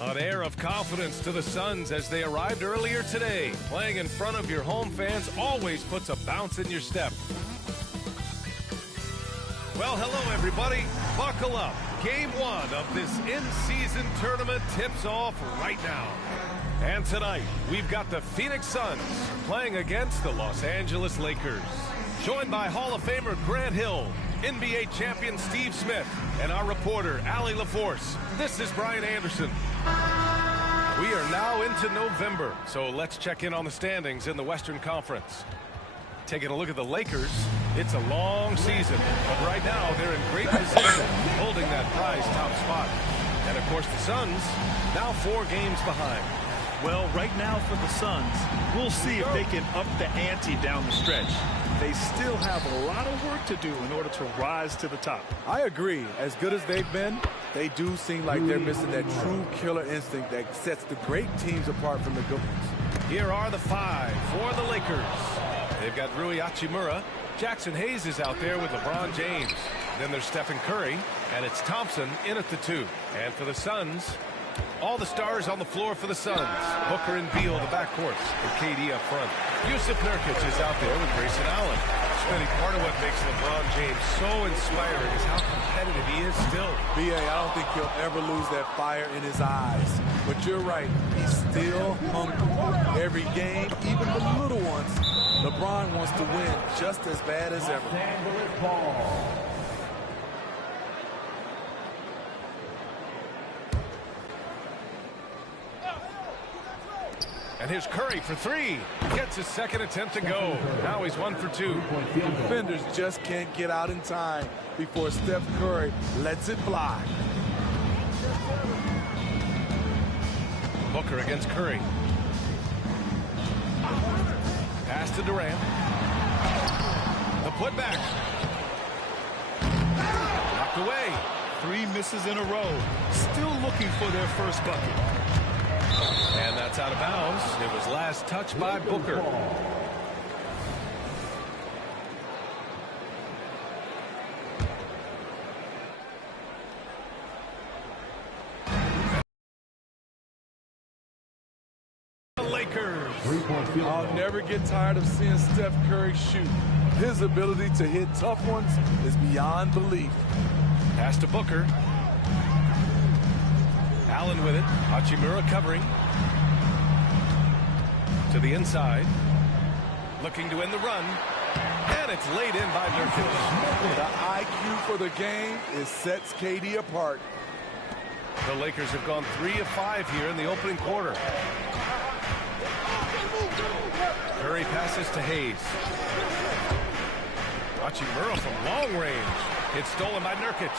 An air of confidence to the Suns as they arrived earlier today. Playing in front of your home fans always puts a bounce in your step. Well, hello, everybody. Buckle up. Game 1 of this in-season tournament tips off right now. And tonight, we've got the Phoenix Suns playing against the Los Angeles Lakers. Joined by Hall of Famer Grant Hill, NBA champion Steve Smith, and our reporter, Allie LaForce. This is Brian Anderson. We are now into November, so let's check in on the standings in the Western Conference. Taking a look at the Lakers, it's a long season, but right now they're in great position, holding that prized top spot. And of course the Suns, now 4 games behind. Well, right now for the Suns, we'll see if they can up the ante down the stretch. They still have a lot of work to do in order to rise to the top. I agree. As good as they've been, they do seem like they're missing that true killer instinct that sets the great teams apart from the good ones. Here are the 5 for the Lakers. They've got Rui Hachimura. Jackson Hayes is out there with LeBron James. Then there's Stephen Curry, and it's Thompson in at the 2. And for the Suns, all the stars on the floor for the Suns. Booker and Beal, the backcourt, and KD up front. Yusuf Nurkic is out there with Grayson Allen. Smitty, part of what makes LeBron James so inspiring is how competitive he is still. B.A., I don't think he'll ever lose that fire in his eyes. But you're right, he's still hungry. Every game, even the little ones, LeBron wants to win just as bad as ever. And here's Curry for 3. Gets his second attempt to go. Now he's 1 for 2. Defenders just can't get out in time before Steph Curry lets it fly. Booker against Curry. Pass to Durant. The putback. Knocked away. 3 misses in a row. Still looking for their first bucket. And that's out of bounds. It was last touched by Booker. The Lakers. I'll never get tired of seeing Steph Curry shoot. His ability to hit tough ones is beyond belief. Pass to Booker. Allen with it. Hachimura covering. To the inside. Looking to end the run. And it's laid in by Nurkic. The IQ for the game sets KD apart. The Lakers have gone 3 of 5 here in the opening quarter. Curry passes to Hayes. Hachimura from long range. It's stolen by Nurkic.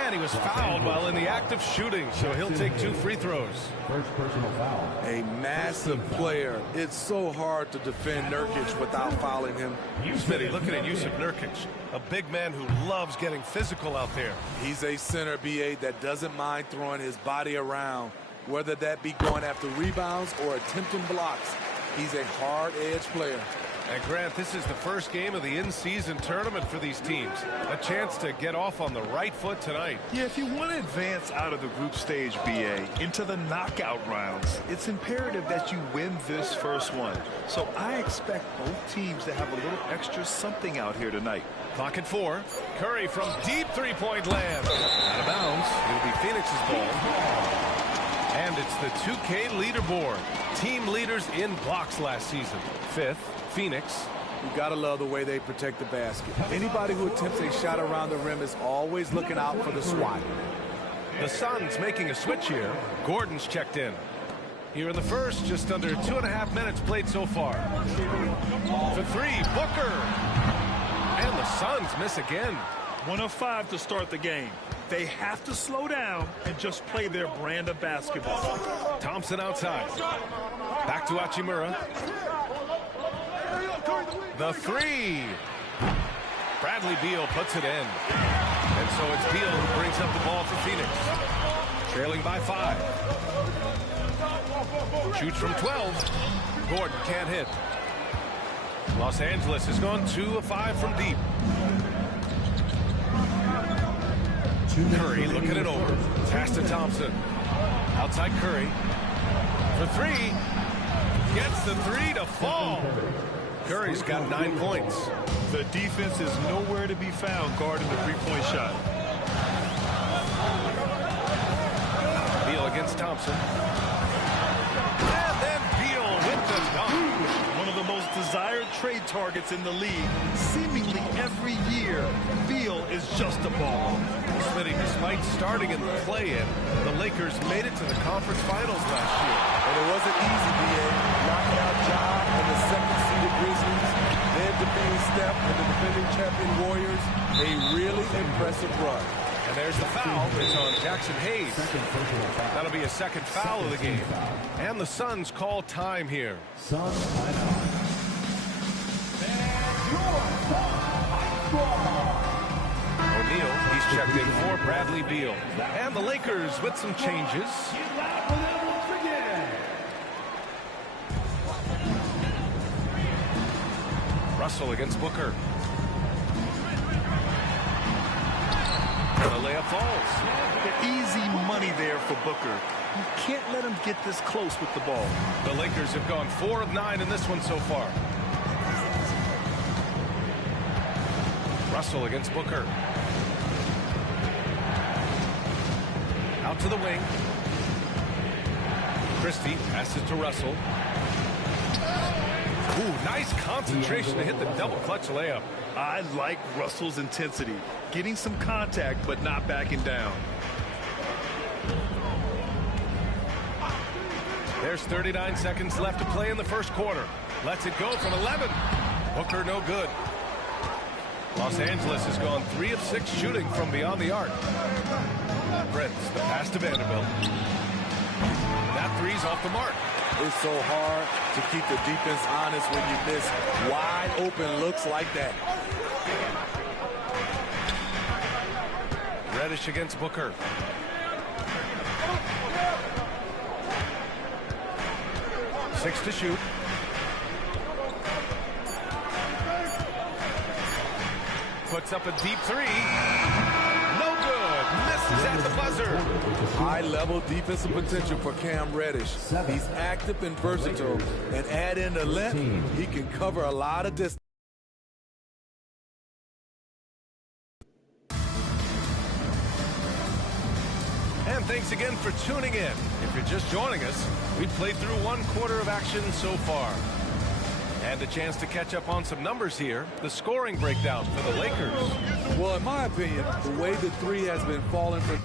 And he was fouled while in the act of shooting, so he'll take 2 free throws. First personal foul. A massive player. It's so hard to defend Nurkic without fouling him. Smitty, looking at Yusuf Nurkic, a big man who loves getting physical out there. He's a center, B.A., that doesn't mind throwing his body around, whether that be going after rebounds or attempting blocks. He's a hard-edge player. And Grant, this is the first game of the in-season tournament for these teams. A chance to get off on the right foot tonight. Yeah, if you want to advance out of the group stage, BA, into the knockout rounds, it's imperative that you win this first one. So I expect both teams to have a little extra something out here tonight. Clock at 4. Curry from deep three-point land. Out of bounds. It'll be Phoenix's ball. And it's the 2K leaderboard. Team leaders in blocks last season. 5th. Phoenix. You gotta love the way they protect the basket. Anybody who attempts a shot around the rim is always looking out for the swat. The Suns making a switch here. Gordon's checked in. Here in the first, just under 2.5 minutes played so far. For 3, Booker. And the Suns miss again. 1 of 5 to start the game. They have to slow down and just play their brand of basketball. Thompson outside. Back to Hachimura. The 3. Bradley Beal puts it in. And so it's Beal who brings up the ball for Phoenix. Trailing by 5. Shoots from 12. Gordon can't hit. Los Angeles has gone 2 of 5 from deep. Curry looking it over. Pass to Thompson. Outside Curry. For three. Gets the three to fall. Curry's got 9 points. The defense is nowhere to be found guarding the three-point shot. Beal against Thompson. And then Beal with the dunk. One of the most desired trade targets in the league. Seemingly every year, Beal is just a ball. Smitty, despite starting in the play-in, the Lakers made it to the conference finals last year. And it wasn't easy, B.A. Knocking out John and the second-seeded Grizzlies, then defeating Steph and the defending champion Warriors. A really impressive run. And there's the foul. It's on Jackson Hayes. That'll be a second foul of the game. And the Suns call time here. Suns timeout. O'Neal, he's checked in for Bradley Beal. And the Lakers with some changes. Russell against Booker. And the layup falls. Easy money there for Booker. You can't let him get this close with the ball. The Lakers have gone 4 of 9 in this one so far. Russell against Booker. Out to the wing. Christie passes to Russell. Ooh, nice concentration to hit the double clutch layup. I like Russell's intensity. Getting some contact, but not backing down. There's 39 seconds left to play in the first quarter. Lets it go from 11. Booker no good. Los Angeles has gone 3 of 6 shooting from beyond the arc. Prince, the pass to Vanderbilt. That three's off the mark. It's so hard to keep the defense honest when you miss wide open looks like that. Reddish against Booker. Six to shoot. Puts up a deep three. No good. Misses at the buzzer. High-level defensive potential for Cam Reddish. He's active and versatile, and add in the length, he can cover a lot of distance. And thanks again for tuning in. If you're just joining us, we've played through 1 quarter of action so far. And a chance to catch up on some numbers here. The scoring breakdown for the Lakers. Well, in my opinion, the way the three has been falling for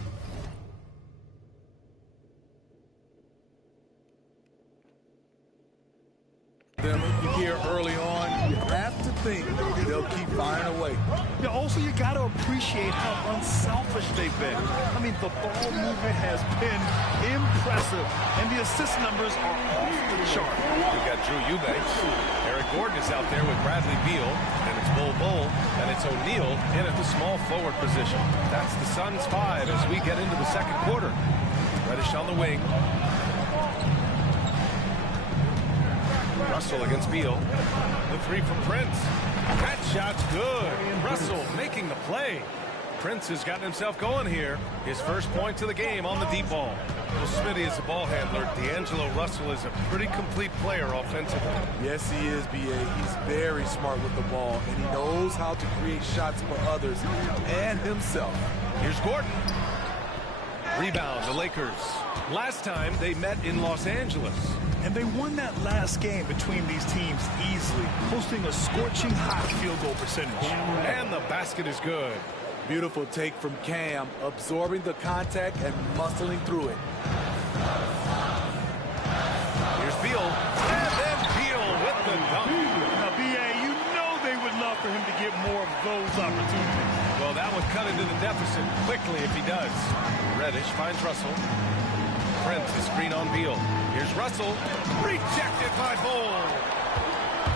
them here early on, you have to think they'll keep firing away. Yeah, also, you got to appreciate how unselfish they've been. I mean, the ball movement has been impressive, and the assist numbers are off the chart. We've got Drew Eubanks. Eric Gordon is out there with Bradley Beal, and it's Bull, and it's O'Neal in at the small forward position. That's the Suns 5 as we get into the second quarter. Reddish on the wing. Russell against Beal. The three from Prince. That shot's good. Russell making the play. Prince has gotten himself going here. His first point to the game on the deep ball. Well, Smitty is the ball handler. D'Angelo Russell is a pretty complete player offensively. Yes, he is, B.A. He's very smart with the ball, and he knows how to create shots for others and himself. Here's Gordon. Rebound, the Lakers. Last time they met in Los Angeles. And they won that last game between these teams easily, posting a scorching hot field goal percentage. And the basket is good. Beautiful take from Cam, absorbing the contact and muscling through it. Here's Beal. And then Beal with the dunk. Now, B.A., you know they would love for him to get more of those opportunities. Well, that would cut into the deficit quickly if he does. Reddish finds Russell. Prince, the screen on Beal. Here's Russell. Rejected by Bull.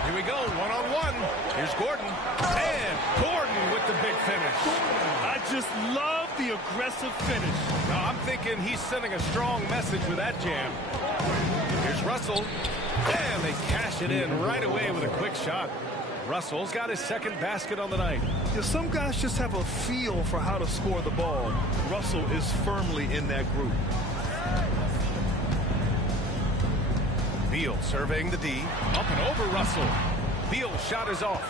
Here we go, one-on-one. Here's Gordon. And Gordon with the big finish. I just love the aggressive finish. Now, I'm thinking he's sending a strong message with that jam. Here's Russell. And they cash it in right away with a quick shot. Russell's got his second basket on the night. Yeah, some guys just have a feel for how to score the ball. Russell is firmly in that group. Beal surveying the D. Up and over Russell. Beal's shot is off.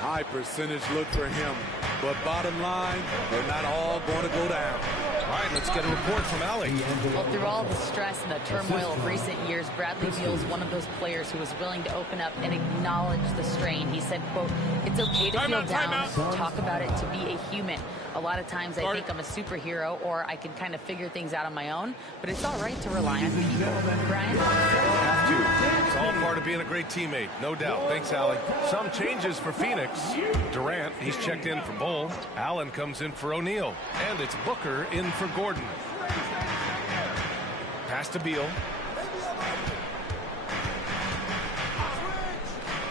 High percentage look for him. But bottom line, they're not all going to go down. All right, let's get a report from Allie. Well, through all the stress and the turmoil of recent years, Bradley Beal is one of those players who was willing to open up and acknowledge the strain. He said, quote, "It's okay to feel down, talk about it, to be a human. A lot of times I think I'm a superhero or I can kind of figure things out on my own, but it's all right to rely on people." Brian? It's all part of being a great teammate, no doubt. Thanks, Allie. Some changes for Phoenix. Durant, he's checked in for Bull. Allen comes in for O'Neal. And it's Booker in for Gordon. Pass to Beal.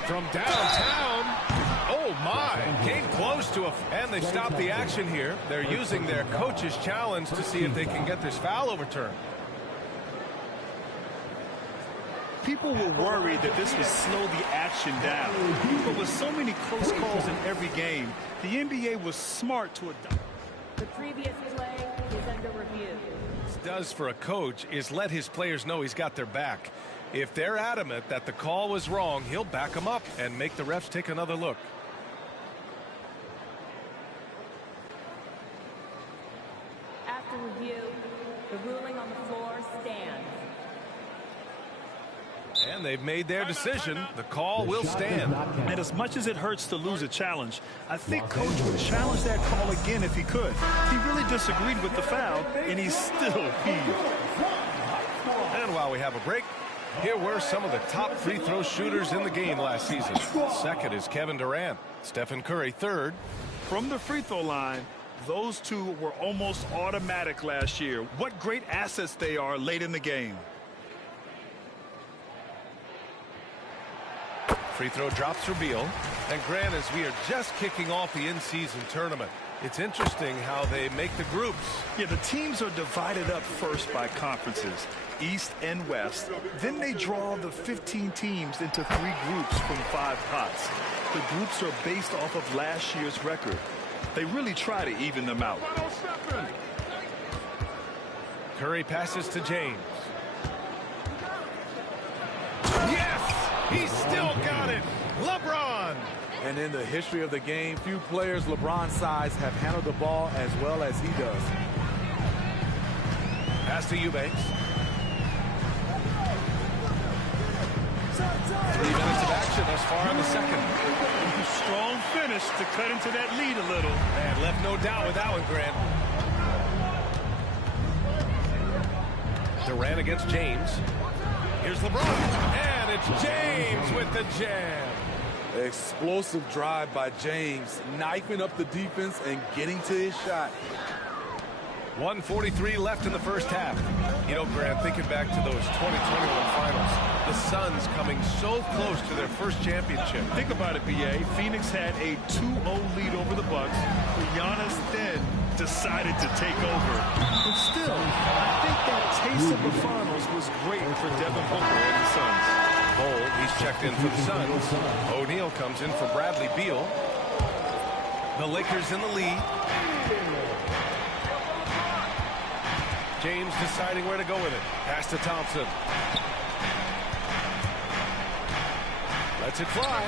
From downtown. Oh, my. Came close to a... And they stopped the action here. They're using their coach's challenge to see if they can get this foul overturned. People were worried that this would slow the action down. But with so many close calls in every game, the NBA was smart to adopt. The previous play is under review. What this does for a coach is let his players know he's got their back. If they're adamant that the call was wrong, he'll back them up and make the refs take another look. After review, the ruling on the floor stands. And they've made their decision. The call will stand. And as much as it hurts to lose a challenge, I think Coach would challenge that call again if he could. He really disagreed with the foul, and he still heaved. And while we have a break, here were some of the top free throw shooters in the game last season. Second is Kevin Durant. Stephen Curry third. From the free throw line, those two were almost automatic last year. What great assets they are late in the game. Free throw drops for Beal. And Grant, as we are just kicking off the in-season tournament, it's interesting how they make the groups. Yeah, the teams are divided up first by conferences, East and West. Then they draw the 15 teams into 3 groups from 5 pots. The groups are based off of last year's record. They really try to even them out. Curry passes to James. Yes! He's still got it. LeBron. And in the history of the game, few players LeBron's size have handled the ball as well as he does. Pass to Eubanks. 3 minutes of action thus far in the second. Strong finish to cut into that lead a little. And left no doubt with that one, Grant. Durant against James. Here's LeBron. And it's James with the jam. Explosive drive by James, knifing up the defense and getting to his shot. 1:43 left in the first half. You know, Grant, thinking back to those 2021 finals, the Suns coming so close to their first championship. Think about it, B.A. Phoenix had a 2-0 lead over the Bucks, but Giannis then decided to take over. But still, I think that taste of the finals was great for Devin Booker and the Suns. Bull, he's checked in for the Suns. O'Neal comes in for Bradley Beal. The Lakers in the lead. James deciding where to go with it. Pass to Thompson. Lets it fly.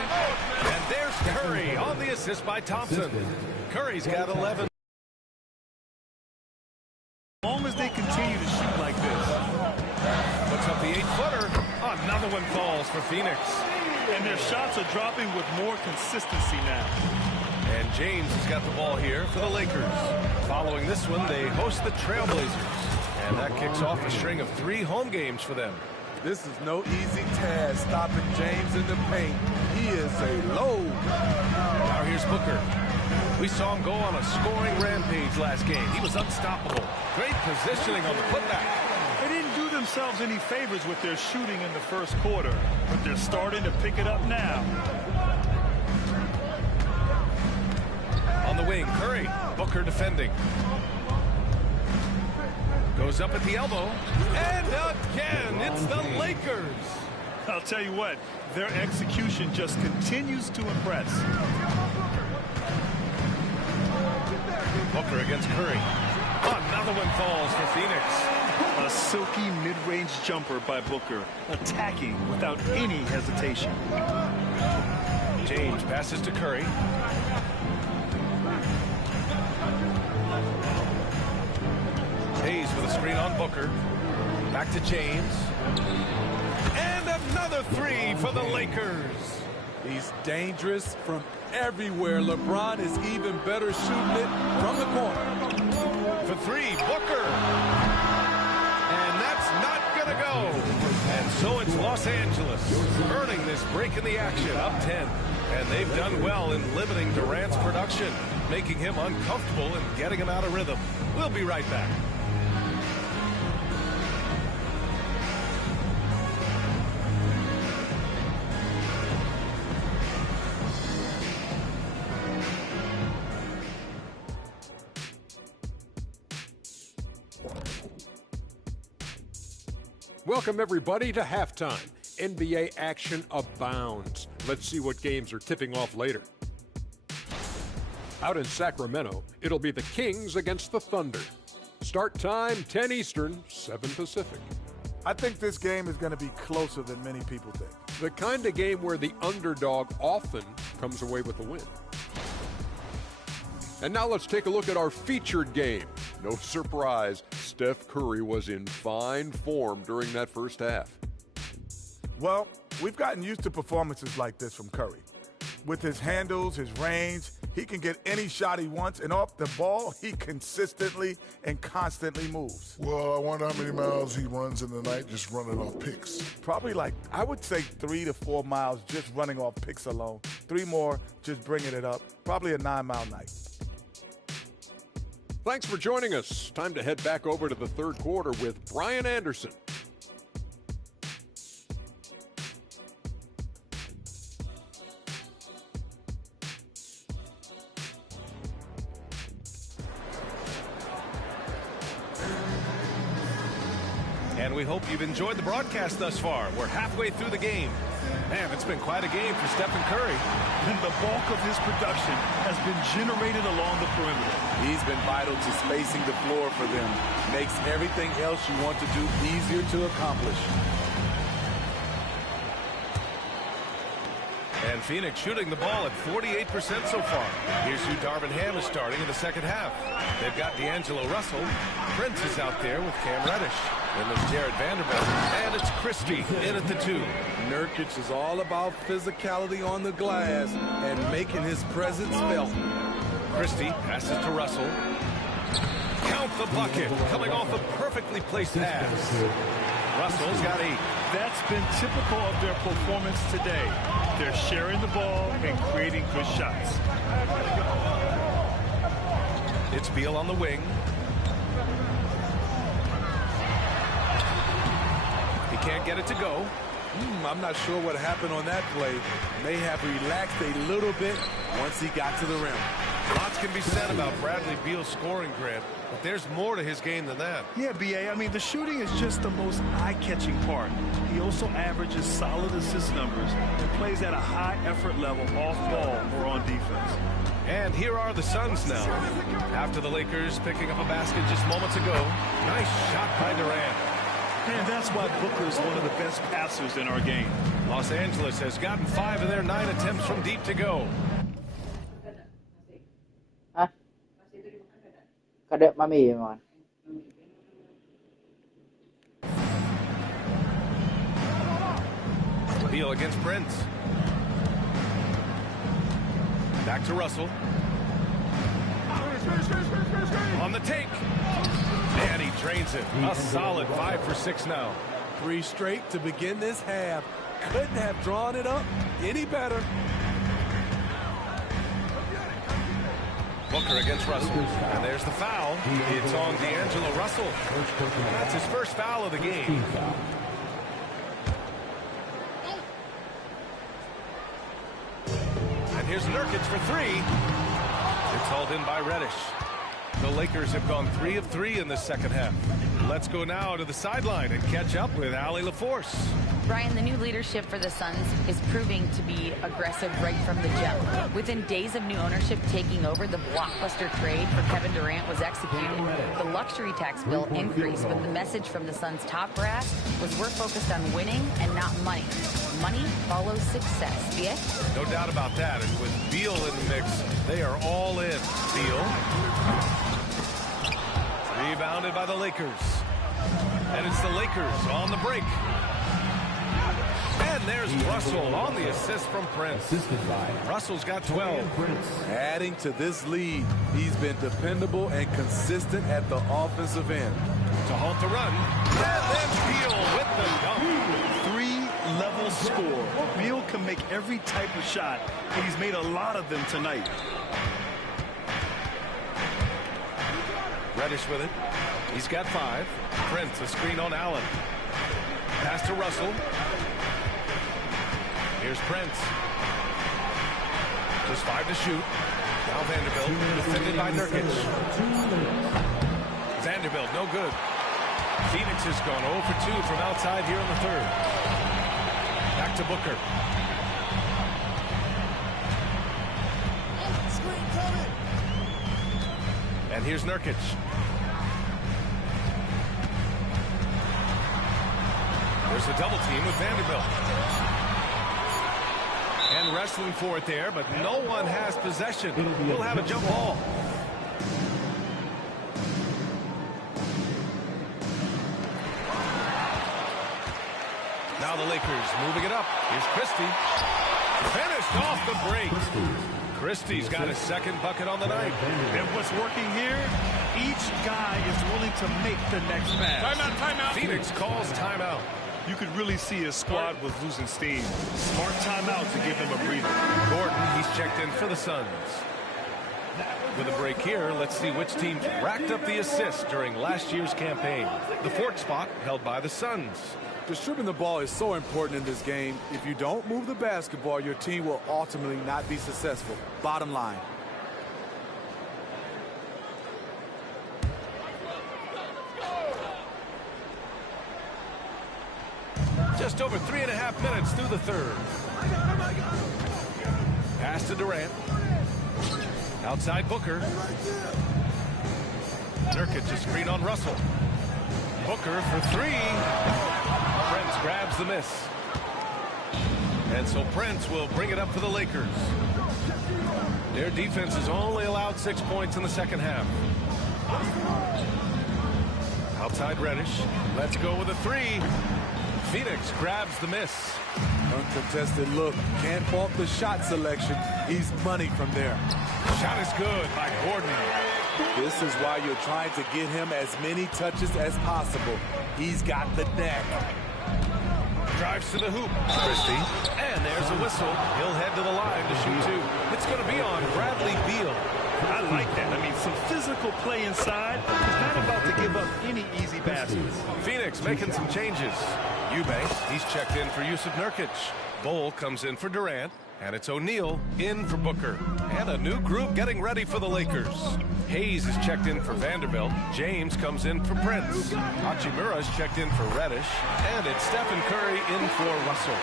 And there's Curry on the assist by Thompson. Curry's got 11. As long as they continue to shoot like this. Puts up the 8-footer. Another one falls for Phoenix. And their shots are dropping with more consistency now. And James has got the ball here for the Lakers. Following this one, they host the Trailblazers. And that kicks off a string of 3 home games for them. This is no easy task, stopping James in the paint. He is a load. Now here's Booker. We saw him go on a scoring rampage last game. He was unstoppable. Great positioning on the putback. They didn't do themselves any favors with their shooting in the first quarter, but they're starting to pick it up now. On the wing, Curry. Booker defending. Goes up at the elbow. And again, it's the Lakers. I'll tell you what, their execution just continues to impress. Booker against Curry. Another one falls for Phoenix. A silky mid-range jumper by Booker, attacking without any hesitation. James passes to Curry. Hayes with a screen on Booker. Back to James. And another three for the Lakers. He's dangerous from everywhere. LeBron is even better shooting it from the corner. For three, Booker. And that's not going to go. And so it's Los Angeles earning this break in the action, up 10. And they've done well in limiting Durant's production, making him uncomfortable and getting him out of rhythm. We'll be right back. Welcome, everybody, to halftime. NBA action abounds. Let's see what games are tipping off later. Out in Sacramento, it'll be the Kings against the Thunder. Start time, 10 Eastern, 7 Pacific. I think this game is going to be closer than many people think. The kind of game where the underdog often comes away with the win. And now let's take a look at our featured game. No surprise, Steph Curry was in fine form during that first half. Well, we've gotten used to performances like this from Curry. With his handles, his range, he can get any shot he wants, and off the ball, he consistently and constantly moves. Well, I wonder how many miles he runs in the night just running off picks. Probably I would say 3 to 4 miles just running off picks alone. 3 more just bringing it up. Probably a 9-mile night. Thanks for joining us. Time to head back over to the third quarter with Brian Anderson. And we hope you've enjoyed the broadcast thus far. We're halfway through the game. Man, it's been quite a game for Stephen Curry. And the bulk of his production has been generated along the perimeter. He's been vital to spacing the floor for them. Makes everything else you want to do easier to accomplish. And Phoenix shooting the ball at 48% so far. Here's who Darvin Ham is starting in the second half. They've got D'Angelo Russell. Prince is out there with Cam Reddish. Then there's Jared Vanderbilt. And it's Christie in at the 2. Nurkic is all about physicality on the glass and making his presence felt. Christie passes to Russell. Count the bucket, coming off a perfectly placed pass. Russell's got 8. That's been typical of their performance today. They're sharing the ball and creating good shots. It's Beal on the wing. He can't get it to go. I'm not sure what happened on that play. May have relaxed a little bit once he got to the rim. Lots can be said about Bradley Beal's scoring, Grant, but there's more to his game than that. Yeah, B.A., I mean, the shooting is just the most eye-catching part. He also averages solid assist numbers and plays at a high effort level off ball or on defense. And here are the Suns now. After the Lakers picking up a basket just moments ago. Nice shot by Durant. And that's why Booker is one of the best passers in our game. Los Angeles has gotten 5 of their 9 attempts from deep to go. Kada mami man. Beal against Prince. Back to Russell. On the take. And he drains it. A solid 5 for 6 now. 3 straight to begin this half. Couldn't have drawn it up any better. Booker against Russell. And there's the foul. It's on D'Angelo Russell. That's his first foul of the game. And here's Nurkic for 3. It's hauled in by Reddish. The Lakers have gone 3 of 3 in the second half. Let's go now to the sideline and catch up with Allie LaForce. Brian, the new leadership for the Suns is proving to be aggressive right from the jump. Within days of new ownership taking over, the blockbuster trade for Kevin Durant was executed. The luxury tax bill increased, but the message from the Suns' top brass was we're focused on winning and not money. Money follows success. Yeah? No doubt about that. And with Beal in the mix, they are all in. Beal. Rebounded by the Lakers. And it's the Lakers on the break. And there's Russell on the assist from Prince. Russell's got 12. Adding to this lead, he's been dependable and consistent at the offensive end. To halt the run. And then Beal with the dunk. Three-level score. Beal can make every type of shot, and he's made a lot of them tonight. Reddish with it. He's got 5. Prince, a screen on Allen. Pass to Russell. Here's Prince. Just 5 to shoot. Now Vanderbilt, defended by Nurkic. Vanderbilt, no good. Phoenix has gone 0 for 2 from outside here in the third. Back to Booker. And here's Nurkic. There's a double team with Vanderbilt. And wrestling for it there, but no one has possession. We'll have a jump ball. Now the Lakers moving it up. Here's Christie. Finished off the break. Christie's got his second bucket on the night. And what's working here, each guy is willing to make the next pass. Timeout, timeout. Phoenix calls timeout. You could really see his squad was losing steam. Smart timeout to give him a breather. Gordon, he's checked in for the Suns. With a break here, let's see which teams racked up the assists during last year's campaign. The 4th spot held by the Suns. Distributing the ball is so important in this game. If you don't move the basketball, your team will ultimately not be successful. Bottom line. Just over 3.5 minutes through the third. Pass to Durant. Outside Booker. Nurkic, a screen on Russell. Booker for 3. Prince grabs the miss. And so Prince will bring it up for the Lakers. Their defense has only allowed 6 points in the second half. Outside Reddish. Let's go with a 3. Phoenix grabs the miss. Uncontested look. Can't fault the shot selection. He's money from there. Shot is good by Gordon. This is why you're trying to get him as many touches as possible. He's got the neck. Drives to the hoop. Christie. And there's a whistle. He'll head to the line to shoot 2. It's going to be on Bradley Beal. I like that. I mean, some physical play inside. He's not about to give up any easy baskets. Phoenix making some changes. Eubanks, he's checked in for Yusuf Nurkic. Bol comes in for Durant. And it's O'Neal in for Booker. And a new group getting ready for the Lakers. Hayes is checked in for Vanderbilt. James comes in for Prince. Hachimura's checked in for Reddish. And it's Stephen Curry in for Russell.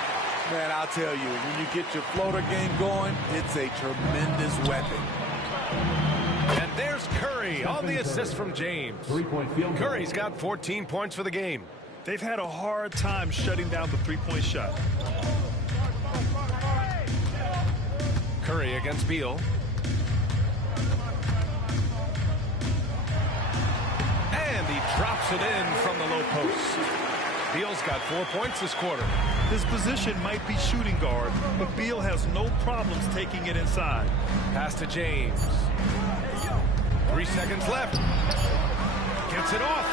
Man, I'll tell you, when you get your floater game going, it's a tremendous weapon. And there's Curry on the assist from James. Curry's got 14 points for the game. They've had a hard time shutting down the three-point shot. Curry against Beal. And he drops it in from the low post. Beal's got 4 points this quarter. His position might be shooting guard, but Beal has no problems taking it inside. Pass to James. 3 seconds left. Gets it off.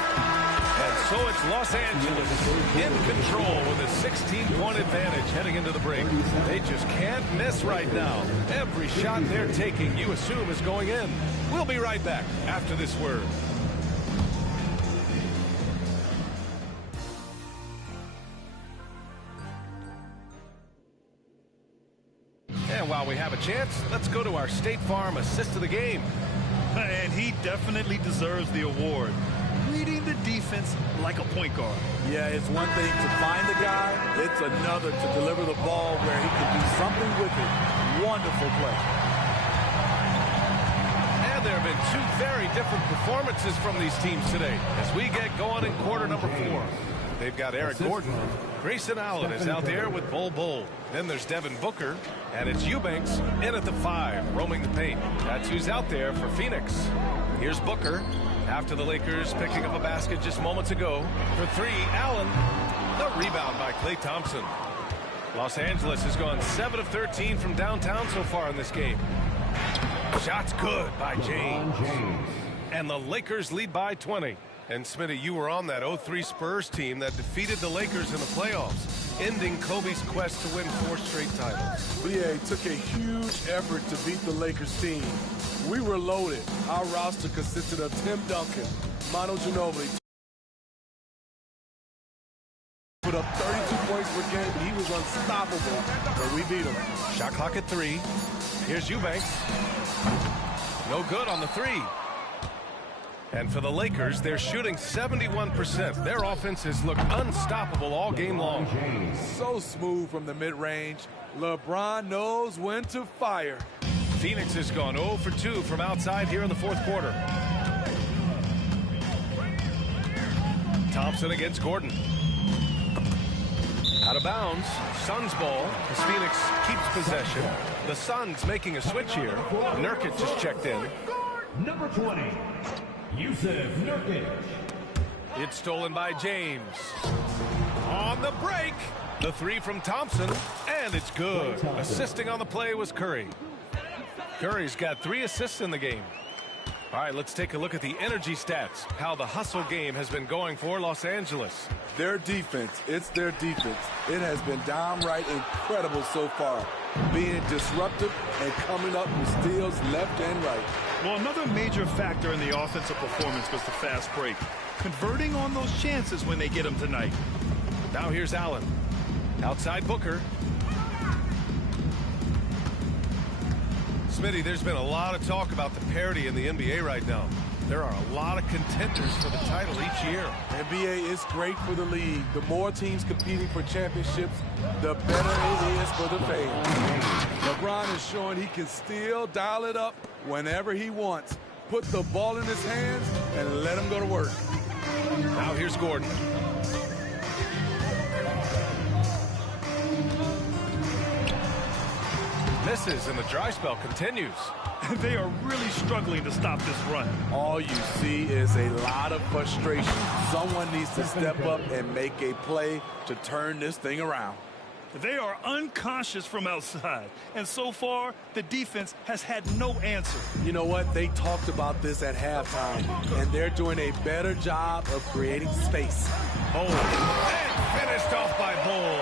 And so it's Los Angeles in control with a 16-point advantage heading into the break. They just can't miss right now. Every shot they're taking, you assume, is going in. We'll be right back after this word. And while we have a chance, let's go to our State Farm assist of the game. And he definitely deserves the award. Reading the the defense like a point guard. Yeah, it's one thing to find the guy. It's another to deliver the ball where he can do something with it. Wonderful play. And there have been two very different performances from these teams today as we get going in quarter number 4. They've got Eric Gordon. Grayson Allen is out there with Bull. Then there's Devin Booker. And it's Eubanks in at the 5, roaming the paint. That's who's out there for Phoenix. Here's Booker. After the Lakers picking up a basket just moments ago. For 3, Allen. The rebound by Klay Thompson. Los Angeles has gone 7 of 13 from downtown so far in this game. Shot's good by James. And the Lakers lead by 20. And Smitty, you were on that 0-3 Spurs team that defeated the Lakers in the playoffs, ending Kobe's quest to win 4 straight titles. BA took a huge effort to beat the Lakers team. We were loaded. Our roster consisted of Tim Duncan, Manu Ginobili. Put up 32 points per game. He was unstoppable, but we beat him. Shot clock at 3. Here's Eubanks. No good on the 3. And for the Lakers, they're shooting 71%. Their offense has looked unstoppable all game long. So smooth from the mid-range. LeBron knows when to fire. Phoenix has gone 0 for 2 from outside here in the 4th quarter. Thompson against Gordon. Out of bounds. Suns ball as Phoenix keeps possession. The Suns making a switch here. Nurkic just checked in. Number 20. Yusuf Nurkic. It's stolen by James. On the break, the 3 from Thompson, and it's good. Assisting on the play was Curry. Curry's got 3 assists in the game. All right, let's take a look at the energy stats, how the hustle game has been going for Los Angeles. Their defense, it's their defense. It has been downright incredible so far, being disruptive and coming up with steals left and right. Well, another major factor in the offensive performance was the fast break. Converting on those chances when they get them tonight. Now here's Allen. Outside Booker. Smitty, there's been a lot of talk about the parity in the NBA right now. There are a lot of contenders for the title each year. NBA is great for the league. The more teams competing for championships, the better it is for the fans. LeBron is showing he can still dial it up whenever he wants. Put the ball in his hands and let him go to work. Now here's Gordon. Misses and the dry spell continues. They are really struggling to stop this run. All you see is a lot of frustration. Someone needs to step up and make a play to turn this thing around. They are unconscious from outside, and so far, the defense has had no answer. You know what? They talked about this at halftime, and they're doing a better job of creating space. Oh, and finished off by Bull.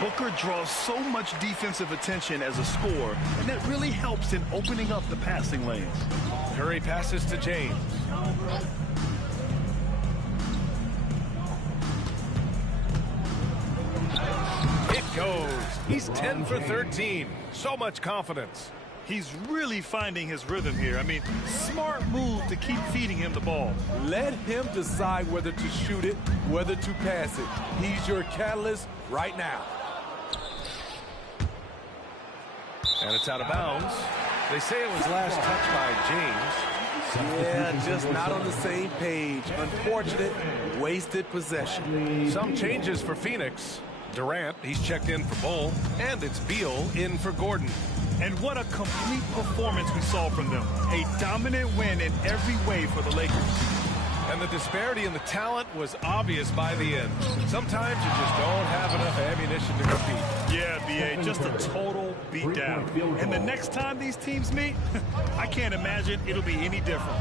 Booker draws so much defensive attention as a scorer, and that really helps in opening up the passing lanes. Curry passes to James. It goes. He's 10 for 13. So much confidence. He's really finding his rhythm here. I mean, smart move to keep feeding him the ball. Let him decide whether to shoot it, whether to pass it. He's your catalyst right now. And it's out of bounds. They say it was last touched by James. Yeah, just not on the same page. Unfortunate, wasted possession. Some changes for Phoenix. Durant, he's checked in for Bull, and it's Beal in for Gordon. And what a complete performance we saw from them. A dominant win in every way for the Lakers. And the disparity in the talent was obvious by the end. Sometimes you just don't have enough ammunition to compete. Yeah, BA, just a total beatdown. And the next time these teams meet, I can't imagine it'll be any different.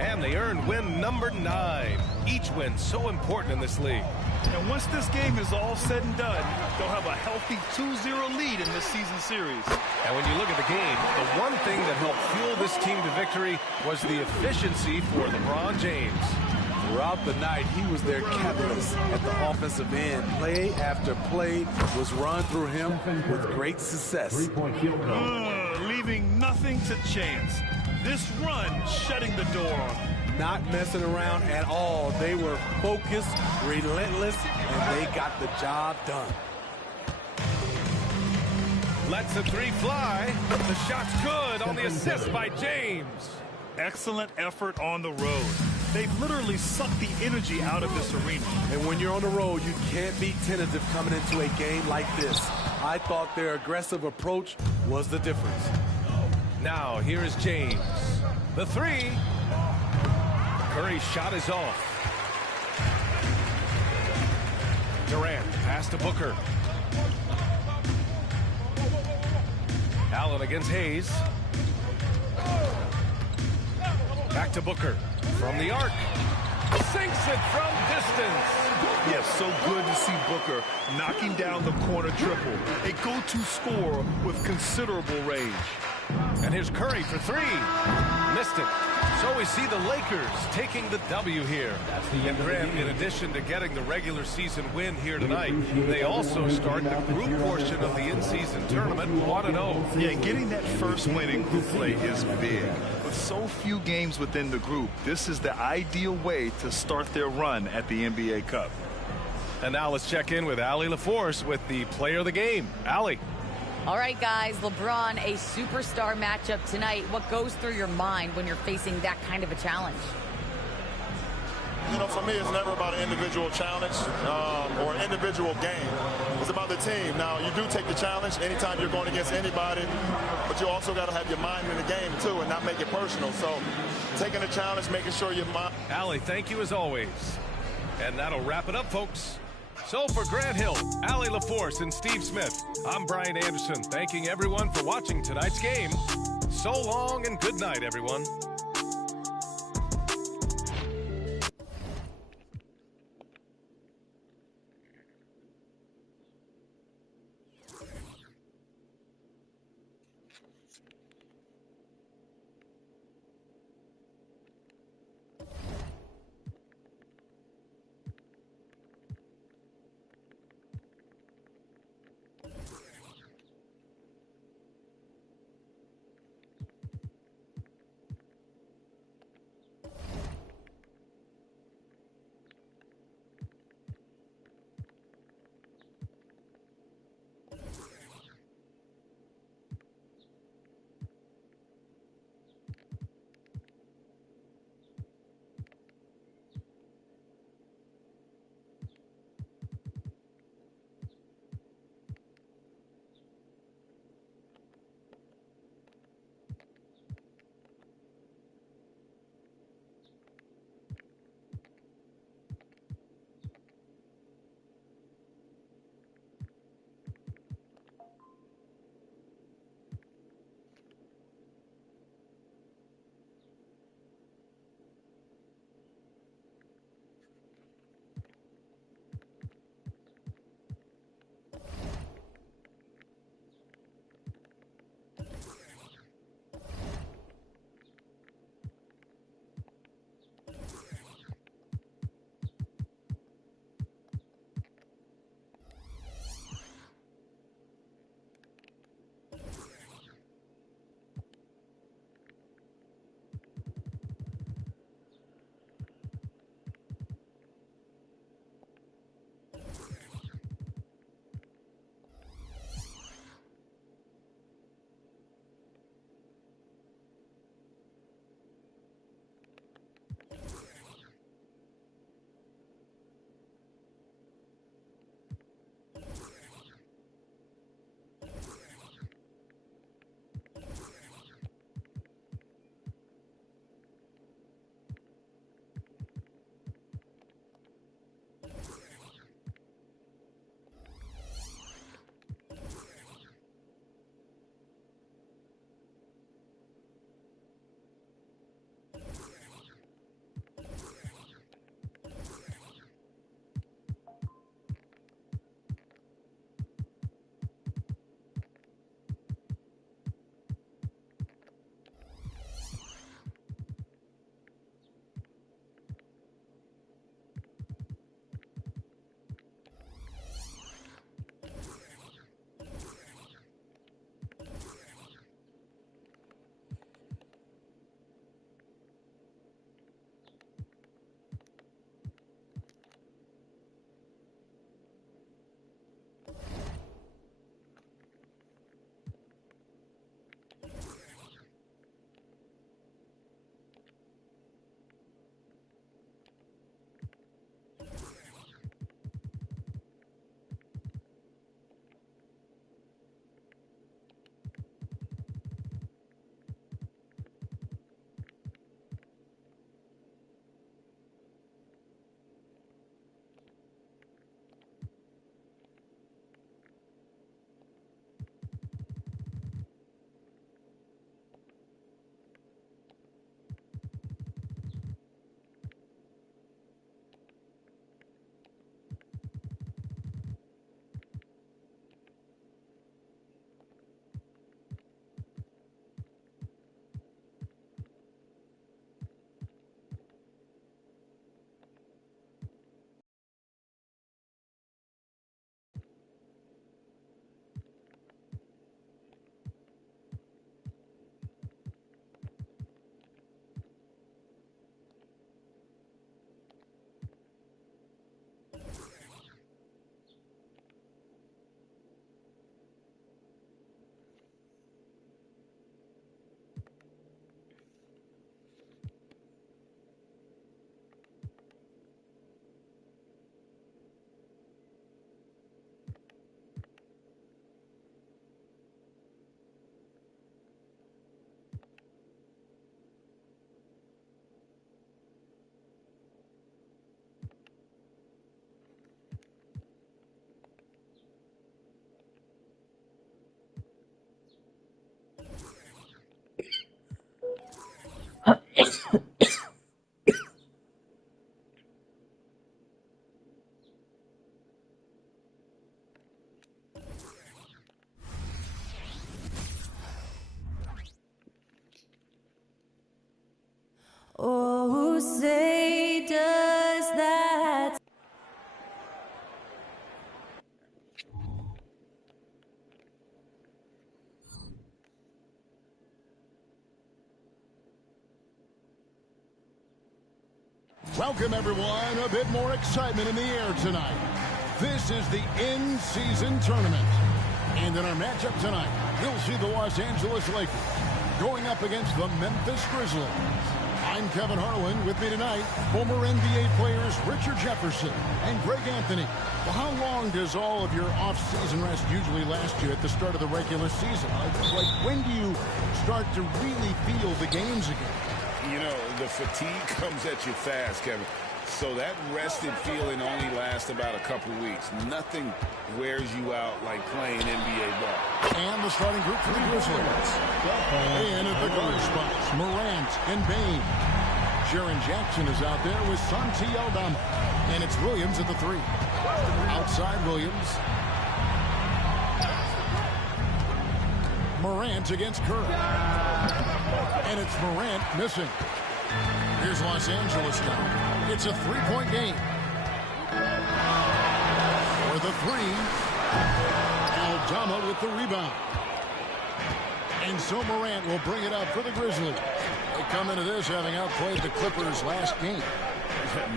And they earned win number 9. Each win so important in this league. And once this game is all said and done, they'll have a healthy 2-0 lead in this season series. And when you look at the game, the one thing that helped fuel this team to victory was the efficiency for LeBron James. Throughout the night, he was their catalyst at the offensive end. Play after play was run through him with great success. Leaving nothing to chance. This run shutting the door on him. not messing around at all. They were focused, relentless, and they got the job done. Lets the three fly. The shot's good on the assist by James. Excellent effort on the road. They've literally sucked the energy out of this arena. And when you're on the road, you can't be tentative coming into a game like this. I thought their aggressive approach was the difference. Now, here is James. The three. Curry's shot is off. Durant, pass to Booker. Allen against Hayes. Back to Booker. From the arc. Sinks it from distance. Yes, so good to see Booker knocking down the corner triple. A go-to scorer with considerable range. And here's Curry for three. Missed it. So we see the Lakers taking the W here. And Graham, in addition to getting the regular season win here tonight, they also start the group portion of the in-season tournament 1-0. Yeah, getting that first win in group play is big. With so few games within the group, this is the ideal way to start their run at the NBA Cup. And now let's check in with Allie LaForce with the player of the game. Allie. All right, guys, LeBron, a superstar matchup tonight. What goes through your mind when you're facing that kind of a challenge? You know, for me, it's never about an individual challenge or an individual game. It's about the team. Now, you do take the challenge anytime you're going against anybody, but you also got to have your mind in the game, too, and not make it personal. So, taking the challenge, making sure your mind... Allie, thank you as always. And that'll wrap it up, folks. So for Grant Hill, Allie LaForce, and Steve Smith, I'm Brian Anderson, thanking everyone for watching tonight's game. So long and good night, everyone. say does that? Welcome, everyone. A bit more excitement in the air tonight. This is the in-season tournament. And in our matchup tonight, we'll see the Los Angeles Lakers going up against the Memphis Grizzlies. I'm Kevin Harlan. With me tonight, former NBA players Richard Jefferson and Greg Anthony. Well, how long does all of your off-season rest usually last you at the start of the regular season? Like, when do you start to really feel the games again? You know, the fatigue comes at you fast, Kevin. So that rested feeling only lasts about a couple weeks. Nothing wears you out like playing NBA ball. And the starting group for the Grizzlies. And at the guard spots, Morant and Bane. Jaren Jackson is out there with Santi Aldama. And it's Williams at the 3. Outside Williams. Morant against Curry. And it's Morant missing. Here's Los Angeles now. It's a three-point game. For the 3, Aldama with the rebound. And so Morant will bring it up for the Grizzlies. They come into this having outplayed the Clippers last game.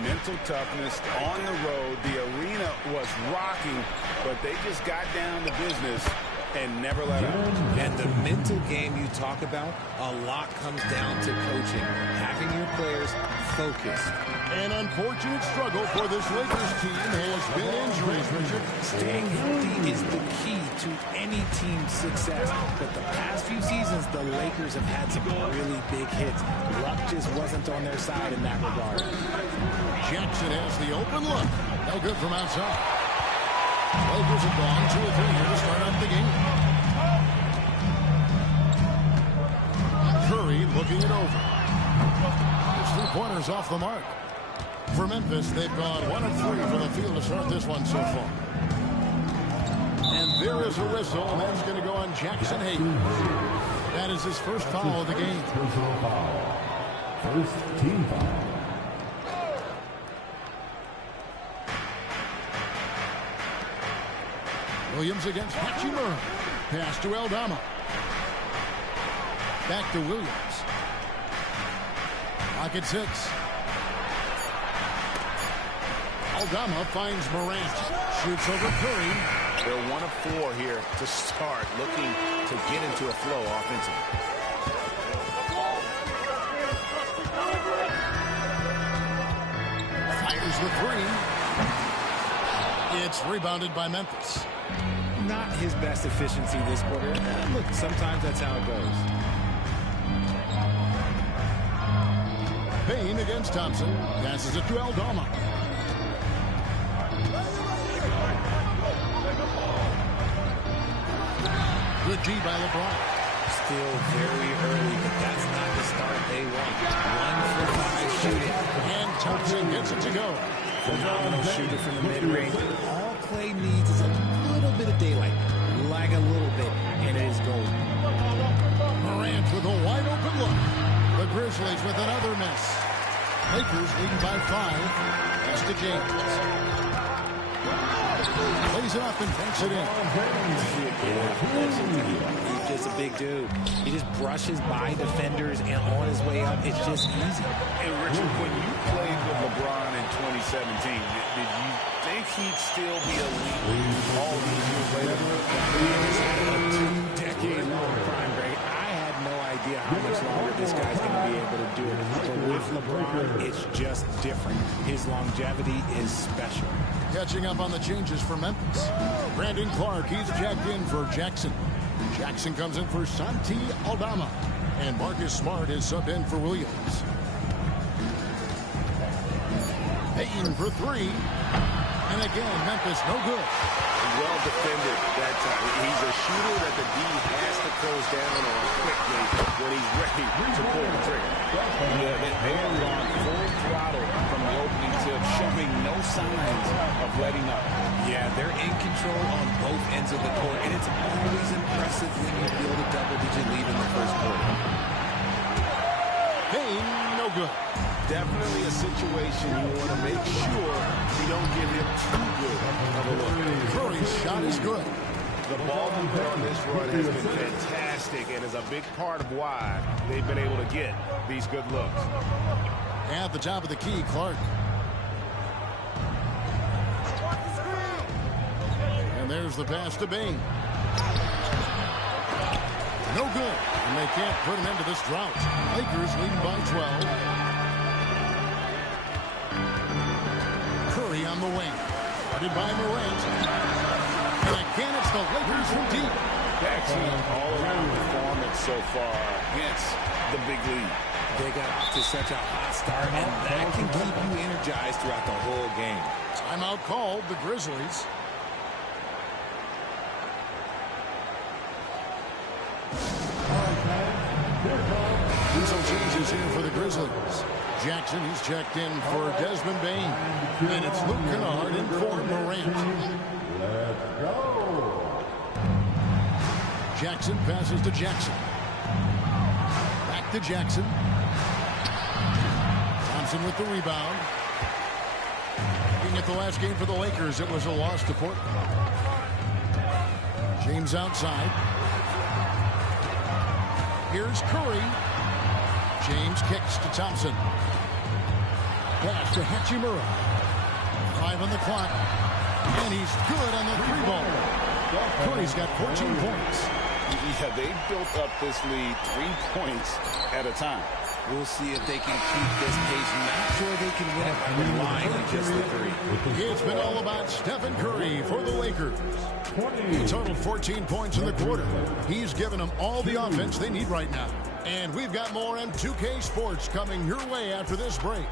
Mental toughness on the road. The arena was rocking, but they just got down to business and never let up. And the mental game you talk about, a lot comes down to coaching, having your players focused. An unfortunate struggle for this Lakers team has been injuries, Richard. Staying healthy is the key to any team's success. But the past few seasons, the Lakers have had some really big hits. Luck just wasn't on their side in that regard. Jackson has the open look. No good from outside. Lakers have gone 2 or 3 here to start up the game. Curry looking it over. His 3-pointers off the mark. For Memphis, they've gone 1 of 3 from the field to start this one so far. And there is a whistle, and that's going to go on Jackson Hayden. That is his first foul of the game. First team foul. Williams against Hachimura. Pass to Aldama. Back to Williams. Pocket 6. Aldama finds Morant. Shoots over Curry. They're 1 of 4 here to start, looking to get into a flow offensively. Fires the 3. It's rebounded by Memphis. Not his best efficiency this quarter. Look, sometimes that's how it goes. Bane against Thompson. Passes it to Aldama. Good D by LeBron. Still very early, but that's not the start they want. 1 for 5 shooting. And Thompson gets it to go. Phenomenal shooter from the mid-range. All Clay needs is a little bit of daylight. Lag a little bit, and it is gold. Morant with a wide-open look. The Grizzlies with another miss. Lakers leading by 5. Pass to James. Plays it up and banks it in. He's just a big dude. He just brushes by defenders, and on his way up, it's just easy. And Richard, when you played with LeBron in 2017, did you think he'd still be elite all these years later? He's had a 2-decade-long prime break. I had no idea how much longer this guy's going to be able to do it. But with LeBron, it's just different. His longevity is special. Catching up on the changes for Memphis. Brandon Clark, he's jacked in for Jackson. Jackson comes in for Santi Aldama. And Marcus Smart is subbed in for Williams. Payton for 3. And again, Memphis no good. Well defended that time. He's a shooter that the D has to close down on quickly when he's ready to pull the trigger. Yeah, they are on full throttle from the opening tip, showing no signs of letting up. Yeah, they're in control on both ends of the court, and it's always impressive when you build a double-digit lead in the first quarter. Payne, no good. definitely a situation you want to make sure you don't give him too good of a look. Curry's shot is good. The ball movement on this run has been fantastic and is a big part of why they've been able to get these good looks. At the top of the key, Clark. And there's the pass to Bain. No good. And they can't put an end to this drought. Lakers lead by 12. Curry on the wing. Guarded by Morant. And again, it's the Lakers from deep. Excellent all-around performance so far against the big lead. They got off to such a hot start, and that can keep you energized throughout the whole game. Timeout called, the Grizzlies. Some changes here for the Grizzlies. Jackson, he's checked in for Desmond Bain. And it's Luke Kennard in for Morant. Let's go. Jackson passes to Jackson. Back to Jackson. Thompson with the rebound. Looking at the last game for the Lakers, it was a loss to Portland. James outside. Here's Curry. James kicks to Thompson. Pass to Hachimura. 5 on the clock. And he's good on the 3-ball. Curry's got 14 points. Yeah, they built up this lead 3 points at a time. We'll see if they can keep this pace. Not sure they can win it by relying on just the 3. It's been all about Stephen Curry for the Lakers. He totaled 14 points in the quarter. He's given them all the offense they need right now. And we've got more M2K Sports coming your way after this break.